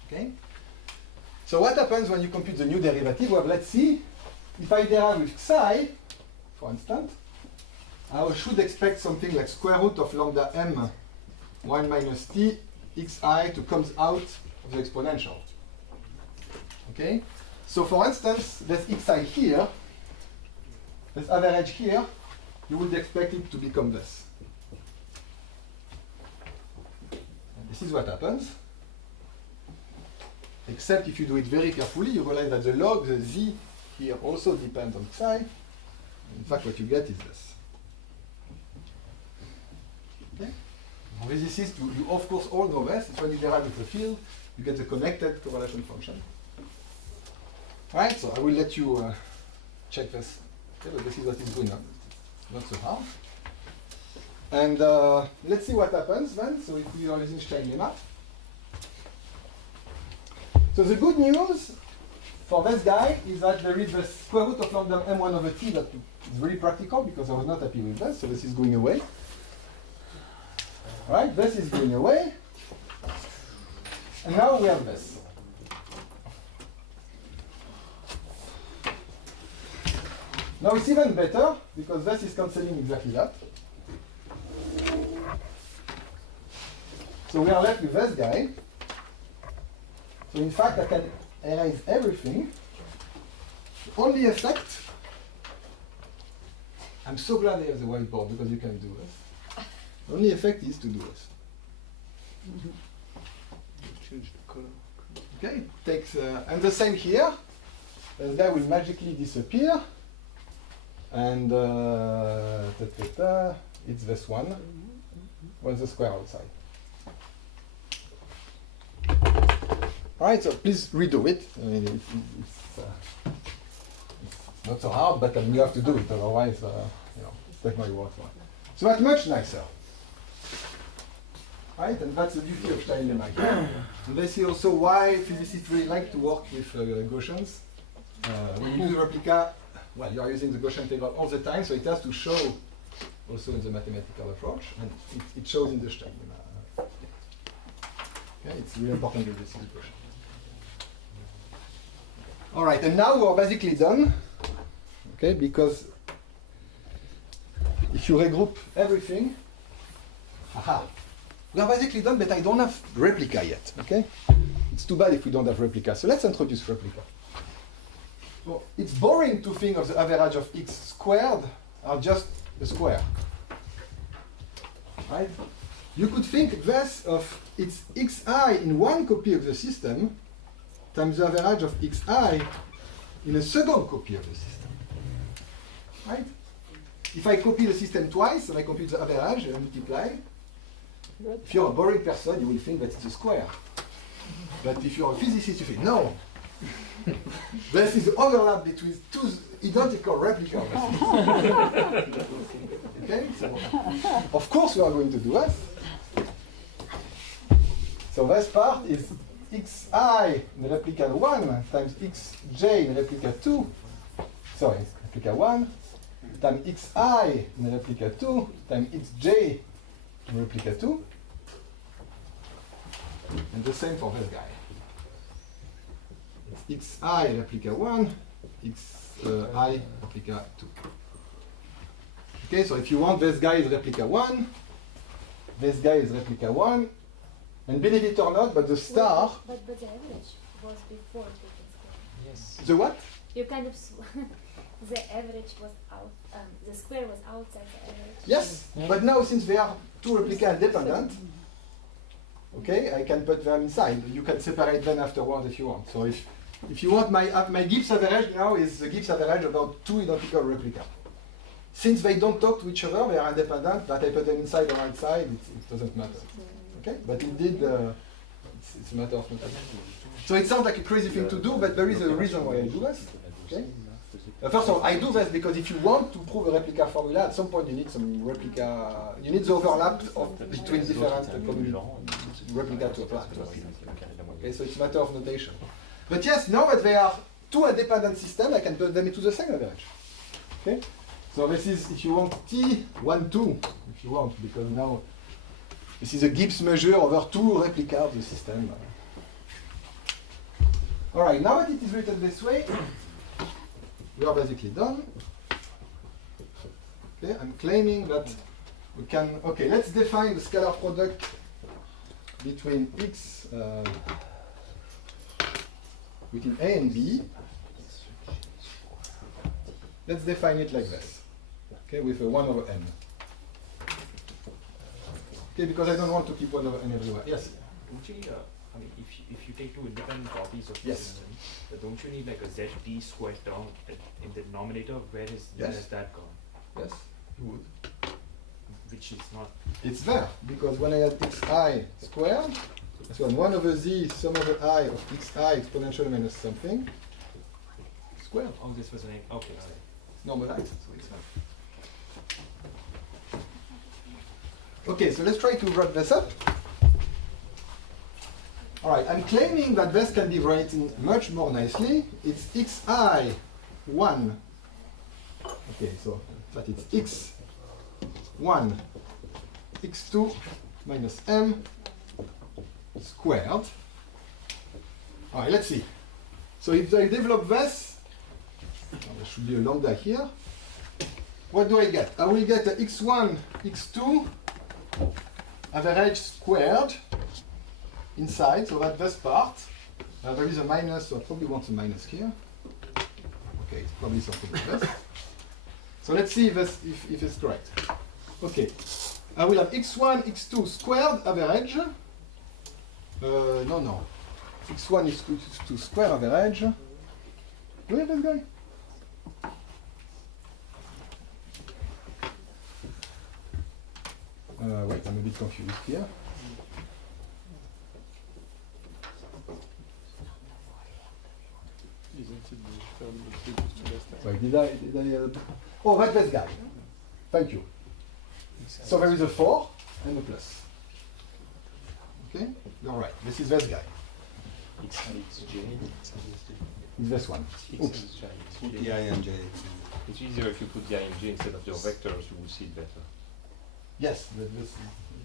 Okay? So what happens when you compute the new derivative? Well, let's see. If I derive with psi, for instance, I should expect something like square root of lambda m 1 minus t xi to come out of the exponential. Okay? So for instance, this xi here, this average here, you would expect it to become this. And this is what happens. Except if you do it very carefully, you realize that the log, the z here also depends on psi. In fact, what you get is this. Okay? Physicists, you of course all know this. It's when you derive with the field, you get the connected correlation function. Right, so I will let you check this. Okay, but this is what is going on. Not so hard. And let's see what happens then. So if we are using Stein lemma. So the good news for this guy is that there is the square root of lambda m1 over t that is very practical because I was not happy with this, so this is going away. Right, this is going away. And now we have this. Now it's even better because this is cancelling exactly that. So we are left with this guy. So in fact I can erase everything. The only effect, I'm so glad I have the whiteboard because you can do this. The only effect is to do this. Change the color. Okay, takes and the same here. This guy will magically disappear, and it's this one with the square outside. All right, so please redo it. I mean, it's not so hard, but you have to do it, otherwise, take my word for it. So that's much nicer. Right, and that's the beauty of Stein-Lemach. And they see also why physicists really like to work with Gaussians. When you do the replica, well, you are using the Gaussian integral all the time, so it has to show also in the mathematical approach, and it shows in the Stein-Lemach. Okay, it's really important that this is Gaussian. All right, and now we're basically done. Okay, because if you regroup everything, aha. We are basically done, but I don't have replica yet, okay? It's too bad if we don't have replica. So let's introduce replica. Well, it's boring to think of the average of x squared as just a square, right? You could think this of its xi in one copy of the system times the average of xi in a second copy of the system, right? If I copy the system twice and I compute the average and multiply, if you're a boring person, you will think that it's a square. But if you're a physicist, you think, no. This is the overlap between two identical replicas. Okay, so of course we are going to do this. So this part is xi in the replica 1 times xj in the replica 2. Sorry, replica 1 times xi in the replica 2 times xj replica 2, and the same for this guy. It's xi replica 1, xi replica 2. Okay, so if you want, this guy is replica 1, this guy is replica 1, and believe it or not, but the star. But the average was before taking square. Yes. The what? You kind of the average was out. The square was outside the average. Yes, but now since they are two replica independent, okay, I can put them inside. You can separate them afterwards if you want. So if you want, my Gibbs average now is the Gibbs average about two identical replica. Since they don't talk to each other, they are independent, but I put them inside or outside, it doesn't matter. Okay, but indeed, it's a matter of notation. So it sounds like a crazy thing to do, but there is a reason why I do this. Okay. First of all, I do this because if you want to prove a replica formula, at some point you need some replica, you need the overlap between different replica to apply. Okay, so it's a matter of notation. But yes, now that they are two independent systems, I can put them into the same average. Okay, so this is, if you want, T1, 2, if you want, because now this is a Gibbs measure over two replica of the system. All right, now that it is written this way, we are basically done. Okay, I'm claiming that we can, okay, let's define the scalar product between x, between A and B. Let's define it like this, okay, with a 1 over n. Okay, because I don't want to keep 1 over n everywhere. Yes? Don't you need a, I mean, if you take two independent copies of Yes. this, don't you need like a zt squared term in the denominator? Where Yes. has that gone? Yes, you would. Which is not. It's there, because when I had xi squared, so 1 over z sum over I of xi exponential minus something, squared. Oh, this was an okay. All right. It's normalized, so it's there. Okay, so let's try to wrap this up. All right, I'm claiming that this can be written much more nicely. It's xi1. Okay, so that it's x1, x2 minus m squared. All right, let's see. So if I develop this, there should be a lambda here. What do I get? I will get a x1, x2 average squared inside, so that this part. There is a minus, so I probably want a minus here. Okay, it's probably something like this. So let's see if it's correct. Okay, I will have x1, x2 squared average. No. x1, x2 square average. Do we have this guy? Wait, I'm a bit confused here. Isn't it the term that we used to last time? Wait, did I oh, that's this guy. Thank you. So there is a 4 and a plus. Okay? You're right. This is this guy. It's this one. Oops. Put the I and j. It's easier if you put the I and j instead of your vectors, you will see it better. Yes, this,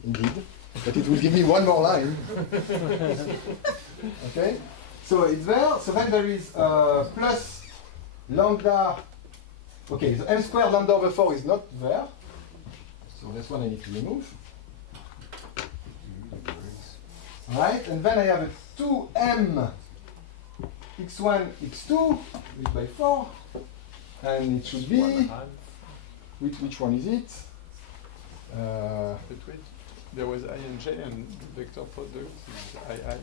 indeed. But it will give me one more line. Okay? So it's there. So then there is plus lambda. Okay, so m squared lambda over 4 is not there. So this one I need to remove. Right, and then I have a 2m x1, x2 divided by 4. And it should be, which one is it? But wait, there was I and j and vector product is I.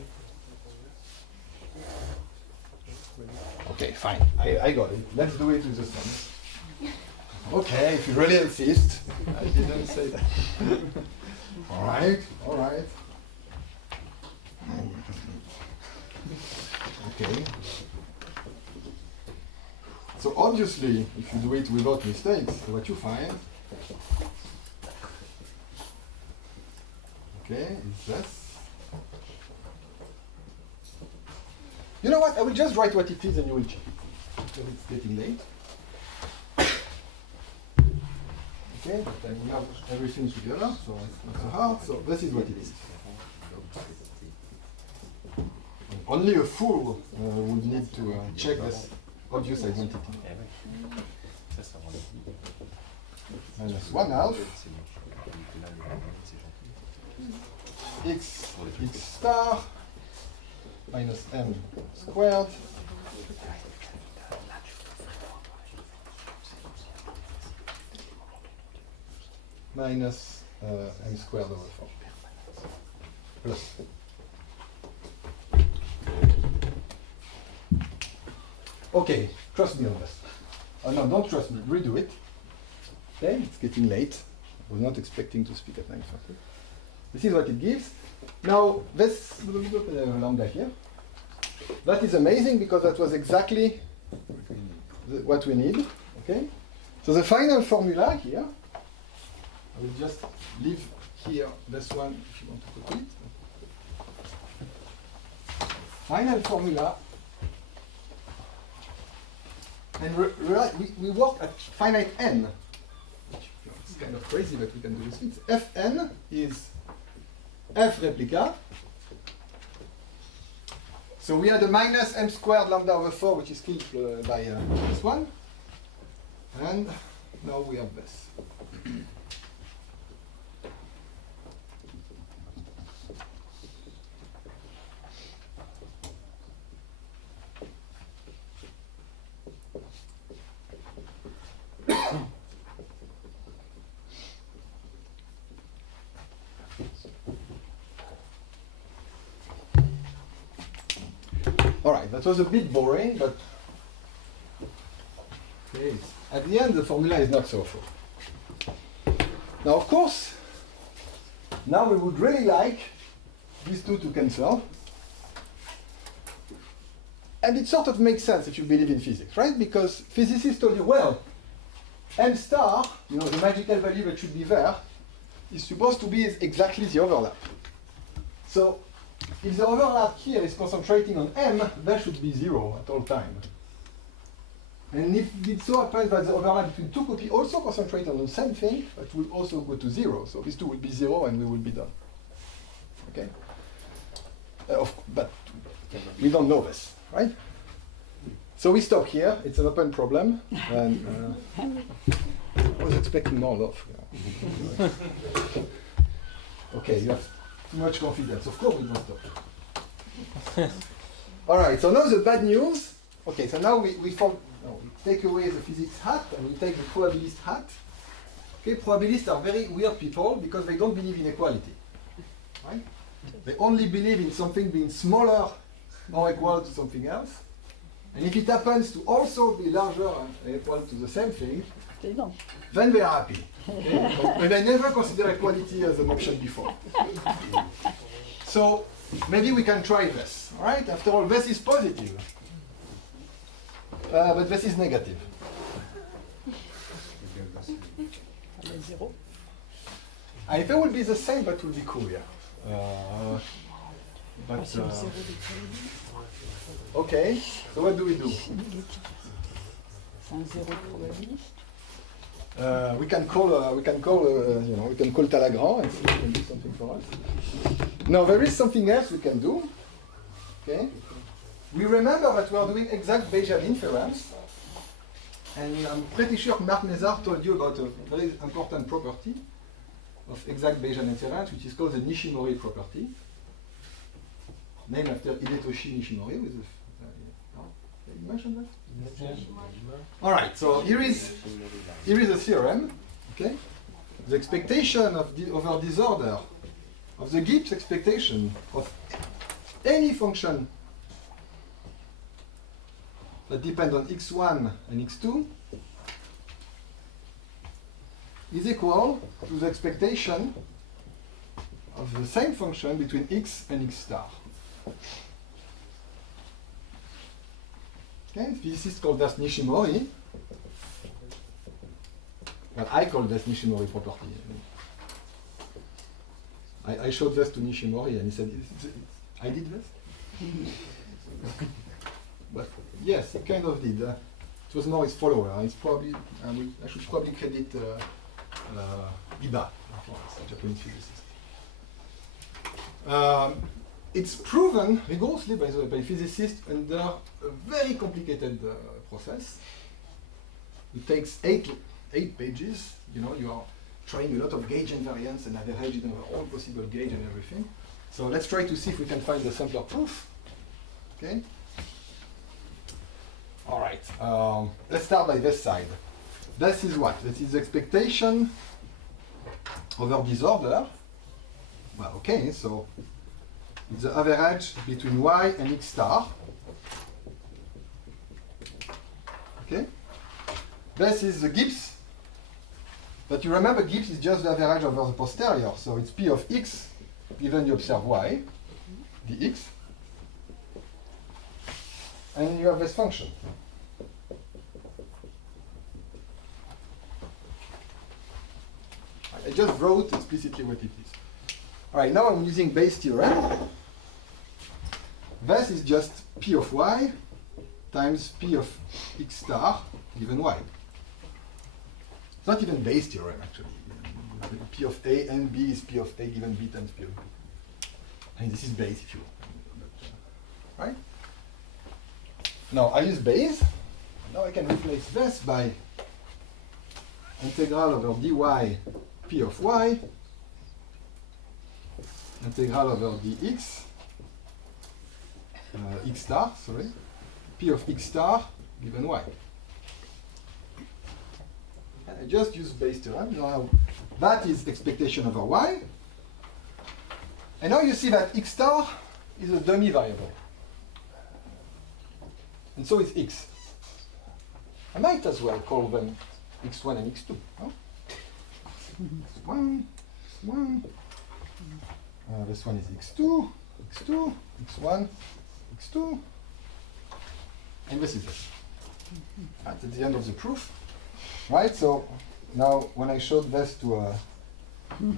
Okay, fine. I got it. Let's do it with the sums. Okay, if you really insist. I didn't say that. All right, all right. Okay. So obviously, if you do it without mistakes, what you find, okay, is this. You know what? I will just write what it is and you will check it. Because it's getting late. Okay, but then we have everything together, so it's not so hard. So this is what it is. Only a fool would need to check this obvious identity. Minus 1/2 x star minus m squared minus m squared over 4 plus. Okay, trust me on this. Oh no, don't trust me, redo it. Okay, it's getting late. I was not expecting to speak at 9:30. This is what it gives. Now, this lambda here, that is amazing because that was exactly what we need. Okay, so the final formula here, I will just leave here this one if you want to put it. Final formula. And we work at finite n. It's kind of crazy, but we can do this. Fn is f replica. So we had a minus m squared lambda over 4, which is killed by this one. And now we have this. All right, that was a bit boring, but okay, at the end the formula is not so full. Now, of course, now we would really like these two to cancel. And it sort of makes sense if you believe in physics, right? Because physicists told you, well, m star, you know, the magical value that should be there, is supposed to be exactly the overlap. So if the overlap here is concentrating on M, that should be 0 at all time. And if it so happens that the overlap between two copies also concentrate on the same thing, that will also go to 0. So these two will be 0 and we will be done. Okay? But we don't know this, right? So we stop here. It's an open problem. And I was expecting more love. Yeah. Okay, you have too much confidence. Of course we don't stop. All right, so now the bad news. Okay, so now we take away the physics hat and we take the probabilist hat. Okay, probabilists are very weird people because they don't believe in equality. Right? They only believe in something being smaller or equal to something else. And if it happens to also be larger and equal to the same thing, then they are happy. Okay? But they never consider equality as an option before. So maybe we can try this. All right? After all, this is positive. But this is negative. If it would be the same, that would be cool, yeah. Okay, so what do we do? We can call Talagrand and see if he can do something for us. Now there is something else we can do. Okay, we remember that we are doing exact Bayesian inference, and I'm pretty sure Marc Mézard told you about a very important property of exact Bayesian inference, which is called the Nishimori property, named after Hidetoshi Nishimori. With you mentioned that? All right. So here is a theorem. Okay, the expectation of over disorder of the Gibbs expectation of any function that depends on x1 and x2 is equal to the expectation of the same function between x and x star. Okay, physicists call this Nishimori. Well, I call this Nishimori property. I showed this to Nishimori and he said, I did this? But yes, he kind of did. It was more his follower. It's probably, I should probably credit Iba, a Japanese physicist. It's proven rigorously, by the way, by physicists under a very complicated process. It takes eight pages. You know, you are trying a lot of gauge invariance and average over all possible gauge and everything. So let's try to see if we can find a simpler proof. Okay. All right. Let's start by this side. This is what? This is expectation over disorder. Well, okay. So it's the average between y and x star. Okay. This is the Gibbs. But you remember Gibbs is just the average over the posterior. So it's P of x given you observe y, dx. And you have this function. I just wrote explicitly what it is. All right, now I'm using Bayes' theorem. This is just P of y times P of x star given y. It's not even Bayes' theorem, actually. P of A and B is P of A given B times P of B. And this is Bayes, if you want. Right? Now, I use Bayes. Now I can replace this by integral over dy P of y, integral over dx, x star, sorry, P of x star given y. And I just use Bayes' theorem. Now, that is expectation over y. And now you see that x star is a dummy variable. And so is x. I might as well call them x1 and x2. No? x1, x1. This one is x2, x2, x1, x2. And this is it. That's at the end of the proof. Right? So now when I showed this to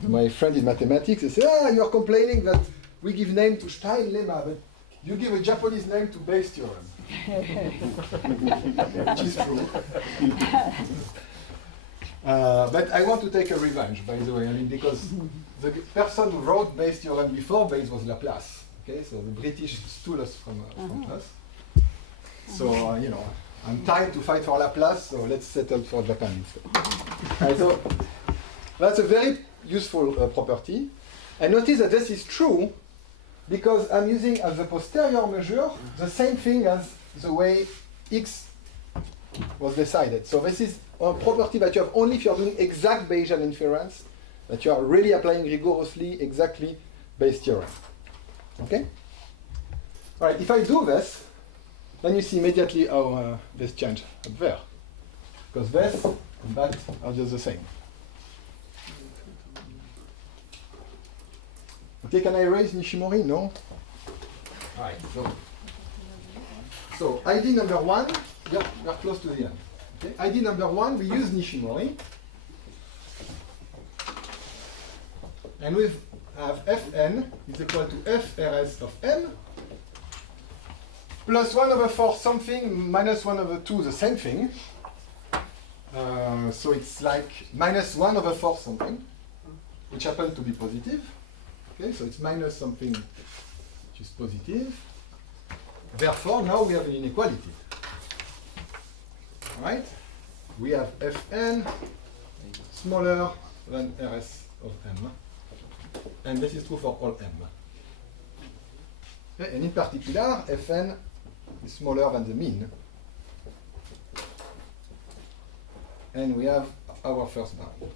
my friend in mathematics, he said, you are complaining that we give name to Stein lemma, but you give a Japanese name to Bayes theorem. Which is true. But I want to take a revenge, by the way, I mean, because the person who wrote Bayes theorem before Bayes was Laplace. Okay, so the British stole us from us. So, you know, I'm tired to fight for Laplace, so let's settle for Japan instead. So that's a very useful property. And notice that this is true because I'm using as a posterior measure the same thing as the way x was decided. So this is a property that you have only if you're doing exact Bayesian inference, that you are really applying rigorously exactly Bayes theorem. Okay? All right, if I do this, then you see immediately how this change up there. Because this and that are just the same. Okay, can I erase Nishimori? No? All right, so ID number 1, we're close to the end. Okay, ID number 1, we use Nishimori. And we have Fn is equal to FRS of m plus 1/4 something minus 1/2 the same thing. So it's like minus 1/4 something, which happens to be positive. Okay, so it's minus something which is positive. Therefore, now we have an inequality. All right? We have Fn smaller than Rs of m. And this is true for all m. Okay, and in particular, Fn is smaller than the mean. And we have our first bound.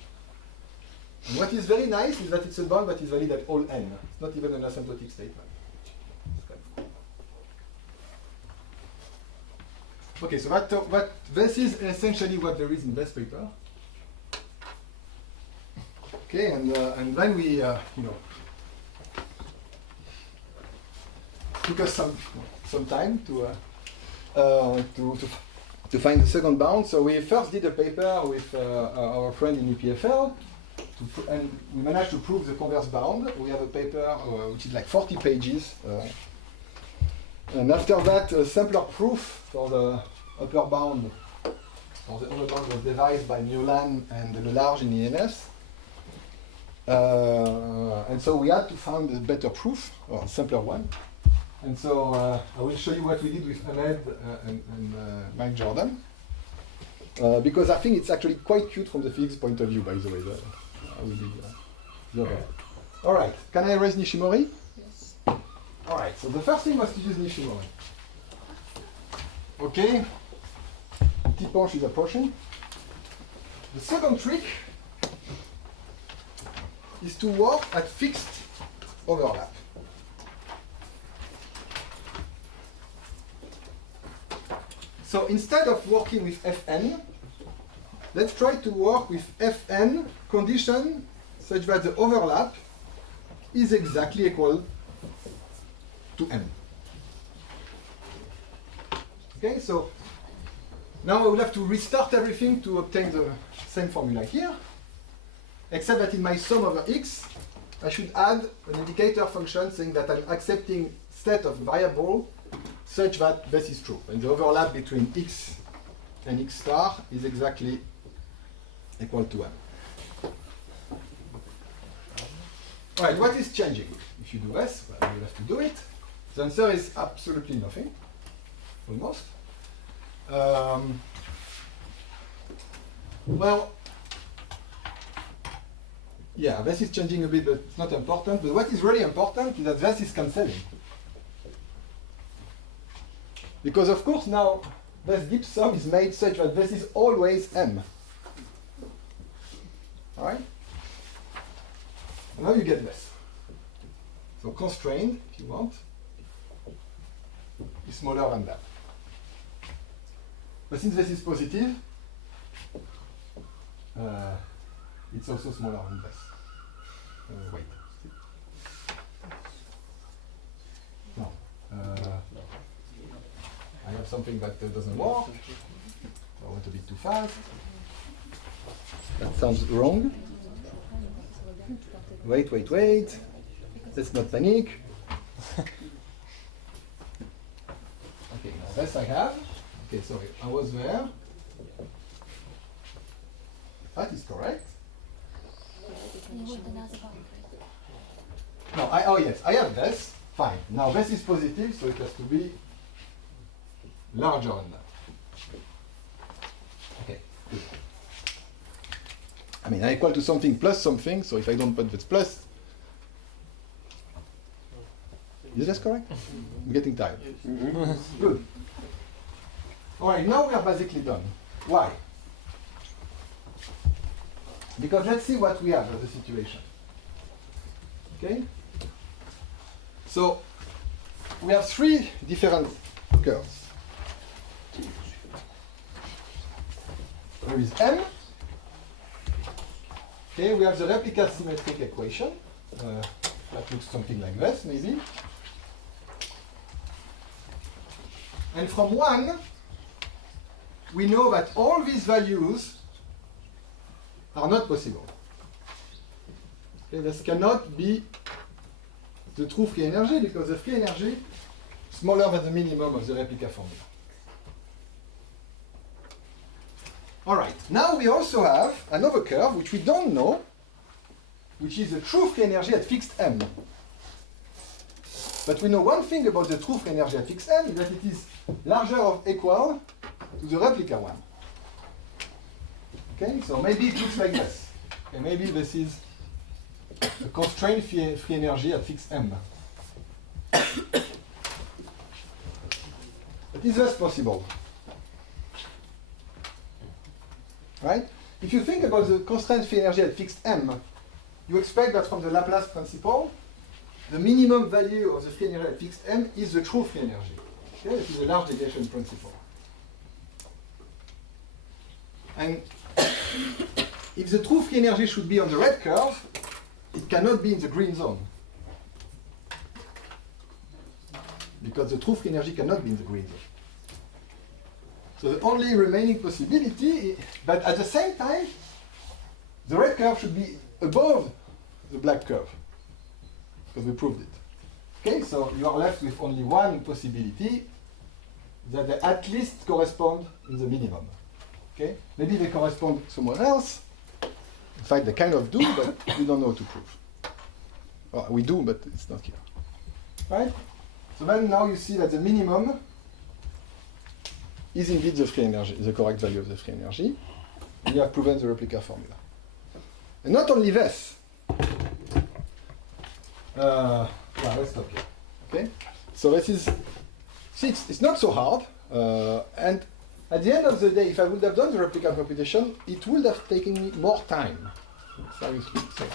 And what is very nice is that it's a bound that is valid at all n. It's not even an asymptotic statement. Okay, so what this is essentially what there is in this paper. Okay, and then we, took us some time to find the second bound. So we first did a paper with our friend in EPFL, and we managed to prove the converse bound. We have a paper which is like 40 pages. And after that, a simpler proof for the upper bound, or the upper bound was devised by Miolan and Lelarge in ENS. And so we had to find a better proof, or a simpler one. And so I will show you what we did with Ahmed and Mike Jordan. Because I think it's actually quite cute from the physics point of view, by the way. All right, can I erase Nishimori? Yes. All right, so the first thing was to use Nishimori. Okay, T-Punch is approaching. The second trick is to work at fixed overlap. So instead of working with Fn, let's try to work with Fn condition such that the overlap is exactly equal to m. Okay, so now I will have to restart everything to obtain the same formula here, except that in my sum over x, I should add an indicator function saying that I'm accepting state of variable such that this is true. And the overlap between x and x star is exactly equal to m. All right, what is changing? If you do this, well, you have to do it. The answer is absolutely nothing, almost. Well, yeah, this is changing a bit, but it's not important. But what is really important is that this is cancelling. Because of course now this Gibbs sum is made such that this is always m. All right? And now you get this. So constrained, if you want, is smaller than that. But since this is positive, it's also smaller than this. Wait. No. I have something that doesn't work. I went a bit too fast. That sounds wrong. Wait. Let's not panic. Okay, now this I have. Okay, sorry, I was there. That is correct. You want another boundary. No, oh yes, I have this. Fine. Now this is positive, so it has to be larger than that. Okay, good. I mean, I equal to something plus something, so if I don't put this plus, is this correct? I'm getting tired. Good. All right, now we are basically done. Why? Because let's see what we have as a situation. Okay? So, we have three different curves. There is M. Okay, we have the replica symmetric equation. That looks something like this, maybe. And from 1, we know that all these values are not possible. Okay, this cannot be the true free energy because the free energy is smaller than the minimum of the replica formula. All right, now we also have another curve which we don't know, which is the true free energy at fixed M. But we know one thing about the true free energy at fixed M is that it is larger or equal to the replica one. Okay, so maybe it looks like this. Okay, maybe this is a constrained free energy at fixed M. But is this possible? Right? If you think about the constrained free energy at fixed M, you expect that from the Laplace principle, the minimum value of the free energy at fixed M is the true free energy. Okay, this is a large deviation principle. And if the true free energy should be on the red curve, it cannot be in the green zone. Because the true free energy cannot be in the green zone. So the only remaining possibility, but at the same time, the red curve should be above the black curve. Because we proved it. Okay, so you are left with only one possibility, that they at least correspond in the minimum. Okay, maybe they correspond somewhere else. In fact, they kind of do, but we don't know how to prove. Well, we do, but it's not here. Right? So then now you see that the minimum is indeed the free energy, the correct value of the free energy. And you have proven the replica formula. And not only this. Well, let's stop here. Okay? So this is, see, it's not so hard. And at the end of the day, if I would have done the replica computation, it would have taken me more time. Seriously. So,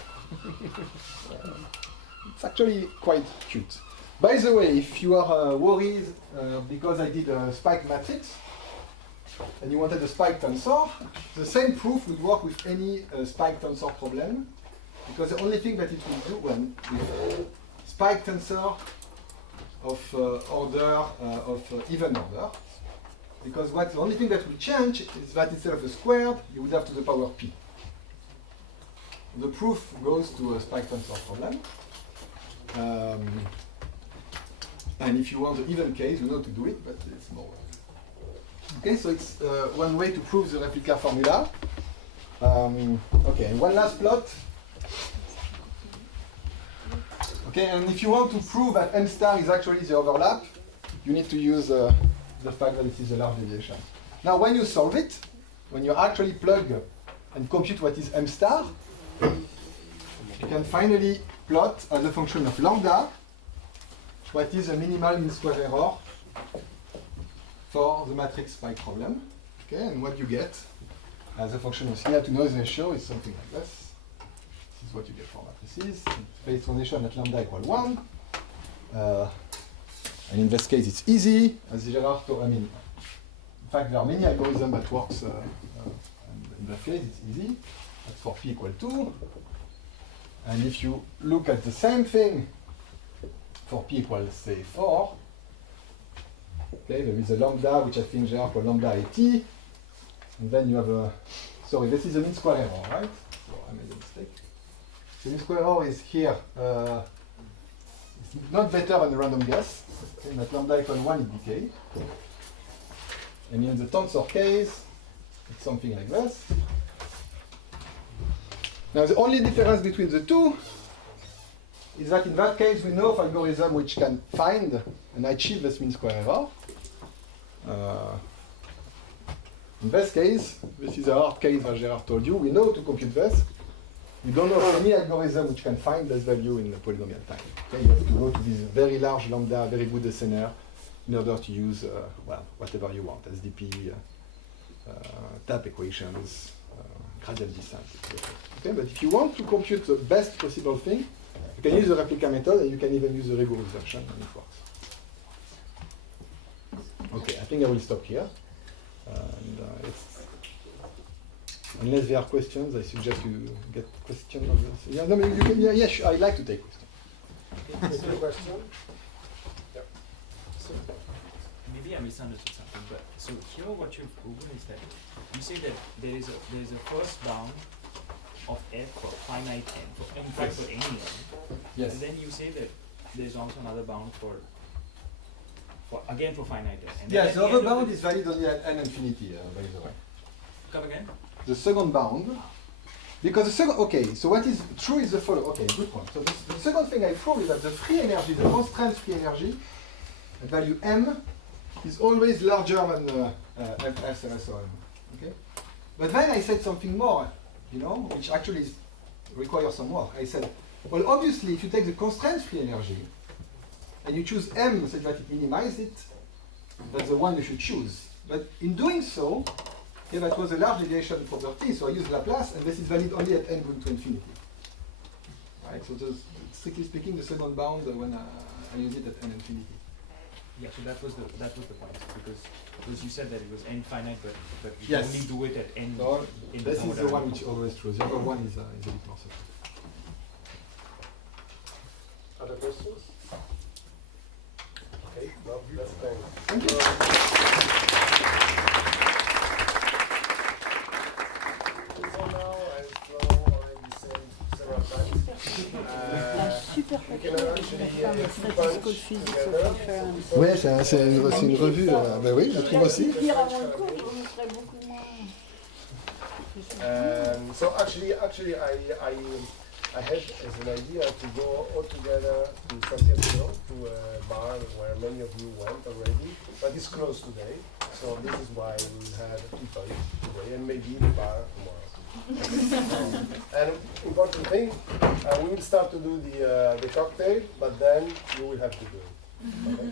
it's actually quite cute. By the way, if you are worried because I did a spike matrix, and you wanted a spike tensor, the same proof would work with any spike tensor problem, because the only thing that it will do when with spike tensor of order of even order, because the only thing that will change is that instead of a squared, you would have to the power p. The proof goes to a spike tensor problem. And if you want the even case, you know to do it, but it's more work. Okay, so it's one way to prove the replica formula. Okay, and one last plot. Okay, and if you want to prove that M star is actually the overlap, you need to use the fact that it is a large deviation. Now, when you solve it, when you actually plug and compute what is M star, you can finally plot as a function of lambda what is a minimal mean square error for the matrix spike problem. Okay, and what you get as a function of signal to noise ratio is something like this. This is what you get for matrices. Phase transition at lambda equal 1. And in this case, it's easy. As Gerard told, I mean, in fact, there are many algorithms that works. And in that case, it's easy. That's for p equal 2. And if you look at the same thing for p equals, say, 4, okay, there is a lambda, which I think Gerard called lambda at, and then you have a, sorry, this is a mean square error, right? So I made a mistake. The mean square error is here, It's not better than a random guess. Okay, but lambda equal 1 is decay. And in the tensor case, it's something like this. Now the only difference between the two is that in that case we know of algorithm which can find and achieve this mean square error. In this case, this is a hard case as Gerard told you, we know to compute this. We don't know of any algorithm which can find this value in the polynomial time. Okay, you have to go to this very large lambda, very good SNR in order to use, well, whatever you want, SDP, tap equations, gradient descent. Okay, but if you want to compute the best possible thing, you can use the replica method and you can even use the rigorous version and it works. Okay, I think I will stop here. And unless there are questions, I suggest you get questions on this. Yeah, no, you can, yeah, I'd like to take questions. Question? So maybe I misunderstood something, but so here what you've proven is that you say that there is a first bound of f for finite n, in fact for any n. Yes. And then you say that there is also another bound for again for finite n. And Yes, then the at other end of bound the- is valid only at n infinity, by the way. Come again? The second bound, because the second, okay, so what is true is the following. Okay, good point. So the second thing I proved is that the free energy, the constraint free energy, at value m, is always larger than f and so on. Okay? But then I said something more, you know, which actually requires some work. I said, well, obviously, if you take the constraint free energy and you choose m such that it minimizes it, that's the one you should choose. But in doing so, yeah, that was a large deviation property, so I used Laplace, and this is valid only at n going to infinity. Right? So strictly speaking, the second bound when I use it at n infinity. Yeah, so that was the point because you said that it was n finite, but you Yes. only do it at n. So in this is the order. one which always true. The other one is a bit more subtle. Other questions? Okay, well, that's thanks. Thank you. So now, as Flo already said several times, we can actually punch together. Ouais, c'est une revue. Ben oui, je trouve aussi. Pire avant le cours, on serait beaucoup moins. So actually, I had as an idea to go all together to Santiago, to a bar where many of you went already, but it's closed today. So this is why we had people today and maybe the bar tomorrow. And important thing, we will start to do the cocktail, but then you will have to do it. Okay?